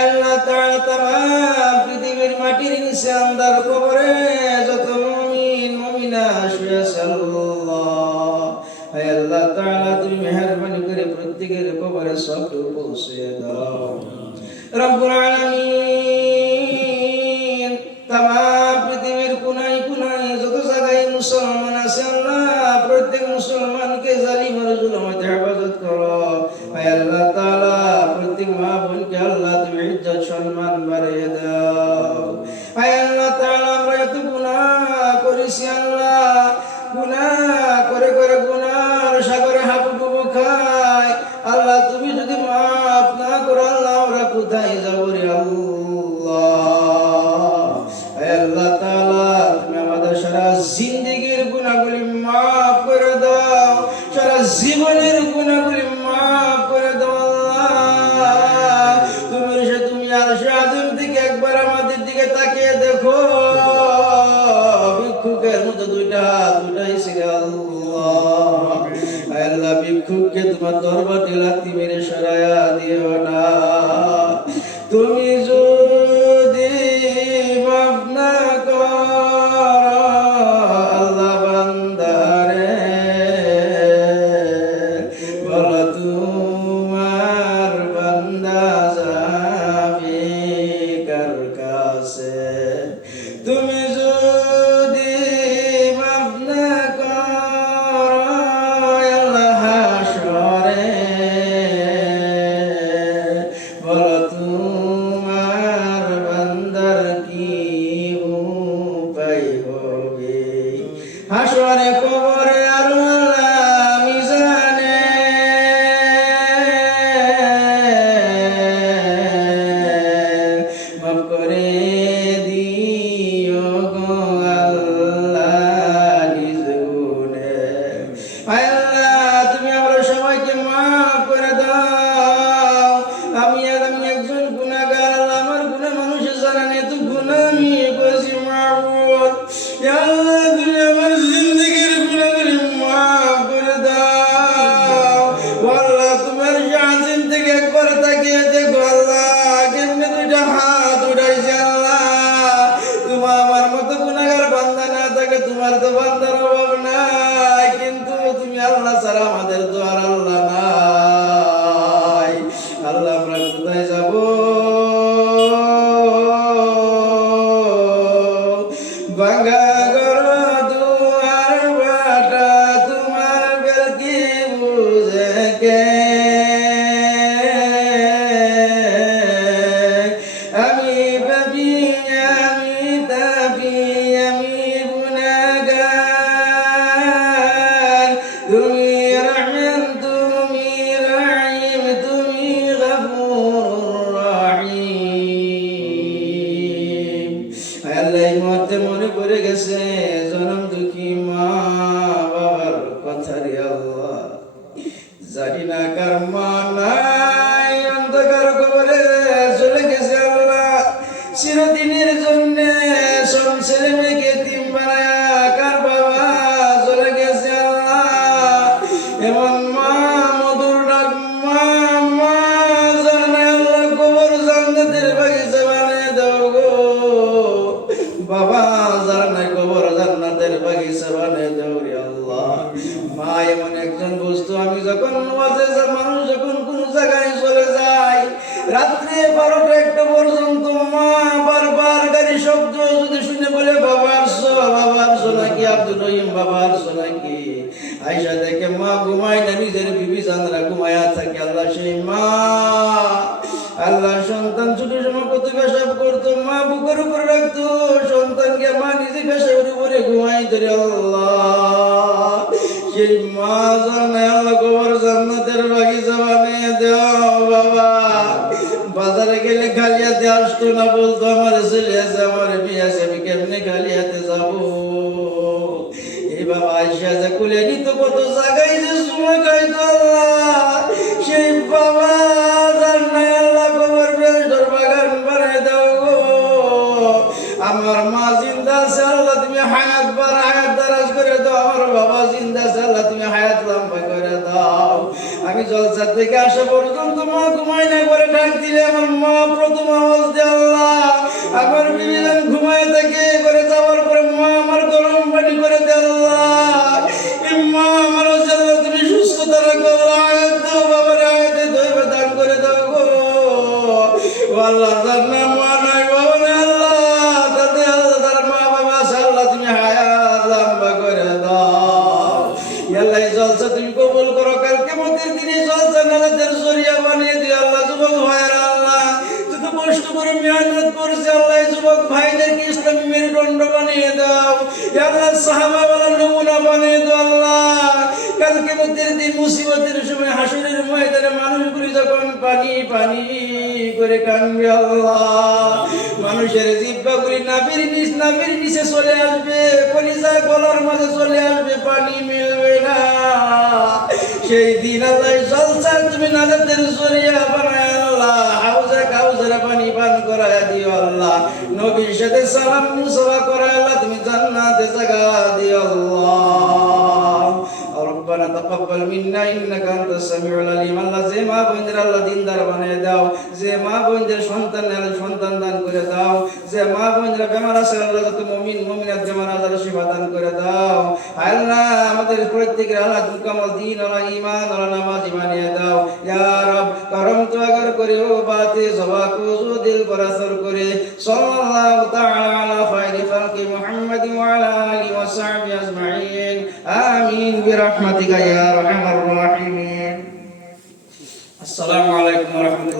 আল্লাহ তাআলা তামাম পৃথিবীর মাটির নিচে আন্দার কবরে যত মুমিন মুমিনা শুয়ে আছে আল্লাহ, আল্লাহ তাআলা তুমি মেহেরবানি করে প্রত্যেকের কবরে সবটুকু পৌঁছে দাও রব্বুল আলামিন। তামাম পৃথিবীর কোনায় কোনায় যত জায়গায় মুসলমান আছে আল্লাহ, প্রত্যেক মুসলমানকে জালিমের জুলুম হতে হেফাজত করো। আল্লাহ তাআলা প্রত্যেক মা বোনকে আল্লাহ তুমি ইজ্জত সম্মান বাড়িয়ে দাও। আল্লাহ তাআলা আমরা এত গুনাহ করেছি আল্লাহ, গুনাহ করে করে গুনাহর সাগরে হাবুডুবু খাই আল্লাহ, তুমি যদি মাফ না কোথায় যাব রে আল্লাহ? আল্লাহ তাআলা তুমি আমাদের সারা জিন্দেগীর গুনাহগুলি মাফ করে দাও, সারা জীবনের গুনাহগুলি মাফ করে দাও আল্লাহ। তুমি আরশে আযম থেকে একবার আমাদের দিকে তাকিয়ে দেখো, ভিক্ষুকের মতো দুইটা হাত উঠাইছি রে আল্লাহ। আল্লাহ ভিক্ষুককে তোমার দরবারে লাথি মেরে সরায়া দিও না। তুমি যদি মাফ না করো আল্লাহ বান্দারে, বলো তোমার বান্দা যাবে কার কাছে? তুমি যদি মাফ না করো আল্লাহ হাসরে, বলো তোমার বান্দার কি উপায় হবে? হাসরে কবরে আর আল্লাহ মিজানে মাফ করে দিও গো আল্লাহ নিজ গুণে। আল্লাহ তুমি আমরা সবাইকে মাফ করে দাও। আমি একজন গুনাহগার আল্লাহ, আমার গুনাহ মানুষের জানা নেই, তো গুনাহ আমি করেছি মাফ। ইয়া আল্লাহ তুমি আমার জিন্দেগীর গুনাহগুলি মাফ করে দাও। ও আল্লাহ তোমার শাসন থেকে একবার তাকিয়ে দেখো আল্লাহ, কেমনে দুইটা হাত উঠাইছে আল্লাহ। তোমার আমার মতো গুনাহগার বান্দা না থাকে, তোমার তো বান্দার অভাব নাই, কিন্তু তুমি আল্লাহ ছাড়া আমাদের তো আর আল্লাহ নাই। আল্লাহ আমরা কোথায় যাব? ভাঙা ঘর দুয়ার বাটা তোমার বেলকি বুঝে কে? আমি পাপী, আমি তাপী, আমি গুনাহগার। তুমি রহমান, তুমি রহিম, তুমি গফুরুর রহিম। আল্লাহ এই মুহূর্তে মনে পড়ে গেছে জনম দুঃখী মা বাবার কথা রে আল্লাহ। জানি না কার মা নাই, অন্ধকার কবরে চলে গেছে আল্লাহ। চিরদিনের জন্য সব ছেলে মেয়েকে এতিম বানায়া কার বাবা চলে গেছে আল্লাহ। এমন মা মধুর ডাক মা মা, যার নাই আল্লাহ কবর জান্নাতের বাগিচা বানিয়ে দাও গো বাবা, যার নাই কবর জান্নাতের বাগিচা বানিয়ে দাও রে আল্লাহ। মা এমন একজন বস্তু, আমি যখন মানুষ যখন কোন জায়গায় চলে যায় রাত্রে 12টা 1টা পর্যন্ত মা বারবার গাড়ি শব্দ যদি শুনে বলে বাবা আসছো নাকি, আব্দুর রহিম বাবা আসছো নাকি, আয়সা দেখে মা ঘুমায় না, নিজের বিবি চাঁদরা ঘুমায়া থাকে। আল্লাহ সেই মা, আল্লাহ সন্তান ছোট সময় কত পেশাব করতো, মা বুকের উপরে রাখতো সন্তানকে, মা নিজে পেশাবের উপরে ঘুমাই ধরে আল্লাহ। সেই মা জানে আল্লাহ কবর জান্নাতের বাগিচা বানিয়ে দাও বাবা। বাজারে গেলে খালি হাতে আসতো না, বলতো আমার ছেলে আছে, আমার মেয়ে আছে, আমি কেমনে খালি হাতে যাবো? এই বাবা আইসা যে কুলে নিত, কত জায়গায় যে সময় খাইতো আল্লাহ। সেই বাবা জান্নায় আল্লাহ কবর বেহেশতের বাগান বানায় দাও গো। আমার মা জিন্দা আছে আল্লাহ, তুমি হায়াত দারাজ করে দাও। আমার বাবা জিন্দা আছে আল্লাহ, তুমি হায়াত লম্বা করে দাও। আমি জলসা থেকে আসা পর্যন্ত মা ঘুমাই না করে ডাক দিলে আমার মা প্রথম আওয়াজ দেয় আল্লাহ। আমার বিবিধান ঘুমায় থাকে করে যাওয়ার পরে মা আমার গরম পানি করে দেয় আল্লাহ। মা আমার আল্লাহ তুমি সুস্থতা রাখো আয়াত দাও, বাবার আয়াতে দৈব দান করে দাও গো আল্লাহ। তার নাম মা নাই বাবা নাই আল্লাহ, তাতে আল্লাহ তার মা বাবা আছে আল্লাহ, তুমি হায়াত লম্বা করে দাও। আল্লাহ জলসা তুমি কবুল করো, কালকে মতের দিনে জলসা নাজাতের জরিয়া বানিয়ে দিও আল্লাহ। যুবক ভাইয়েরা আল্লাহ, যত কষ্ট করে মেহনত করছে আল্লাহ এই যুবক ভাইদেরকে ইসলামী মেরুদণ্ড বানিয়ে দাও ইয়া আল্লাহ সাহাবা ওয়ালা নমুনা বানিয়ে দাও আল্লাহ কালকে মধ্যের দিন মুসিবতের সময় হাসরের ময়দানে মানুষগুলি যখন পানি পানি করে কাঁদবে আল্লাহ মানুষের জিহ্বাগুলি নাভির নিচে চলে আসবে কলিজা গলার মাঝে চলে আসবে পানি মিলবে না সেই দিন আল্লাহ জলসা তুমি নাজাতের জরিয়া বানায় আল্লাহ হাউজে কাউজের পানি পান করায় দিও আল্লাহ নবীর সাথে সালাম মুসাফা করায় আল্লাহ তুমি জান্নাতে জায়গা দিও আল্লাহ ربنا تقبل منا انك انت السميع العليم আল্লাহ যে মা বোনদের আল্লাহ দিনদার বানিয়ে দাও যে মা বোনদের সন্তান দান করে দাও যে মা বোনরা বেমার আছে আল্লাহ যত মুমিন মুমিনাত বেমার আজার শিফা দান করে দাও আল্লাহ আমাদের প্রত্যেকের আল্লাহ মুকাম্মল দ্বীন আল্লাহ ঈমান আল্লাহ নামাজি বানিয়ে দাও ইয়া রব করম তো আগর করে ও বাতে জবা কো জো দিল पर असर करे सल्लल्लाहु ताला अला खैरि खल्qi मुहम्मद व अला आलिहि व सहबिहि अजमाइन आमीन बिरहमतिका या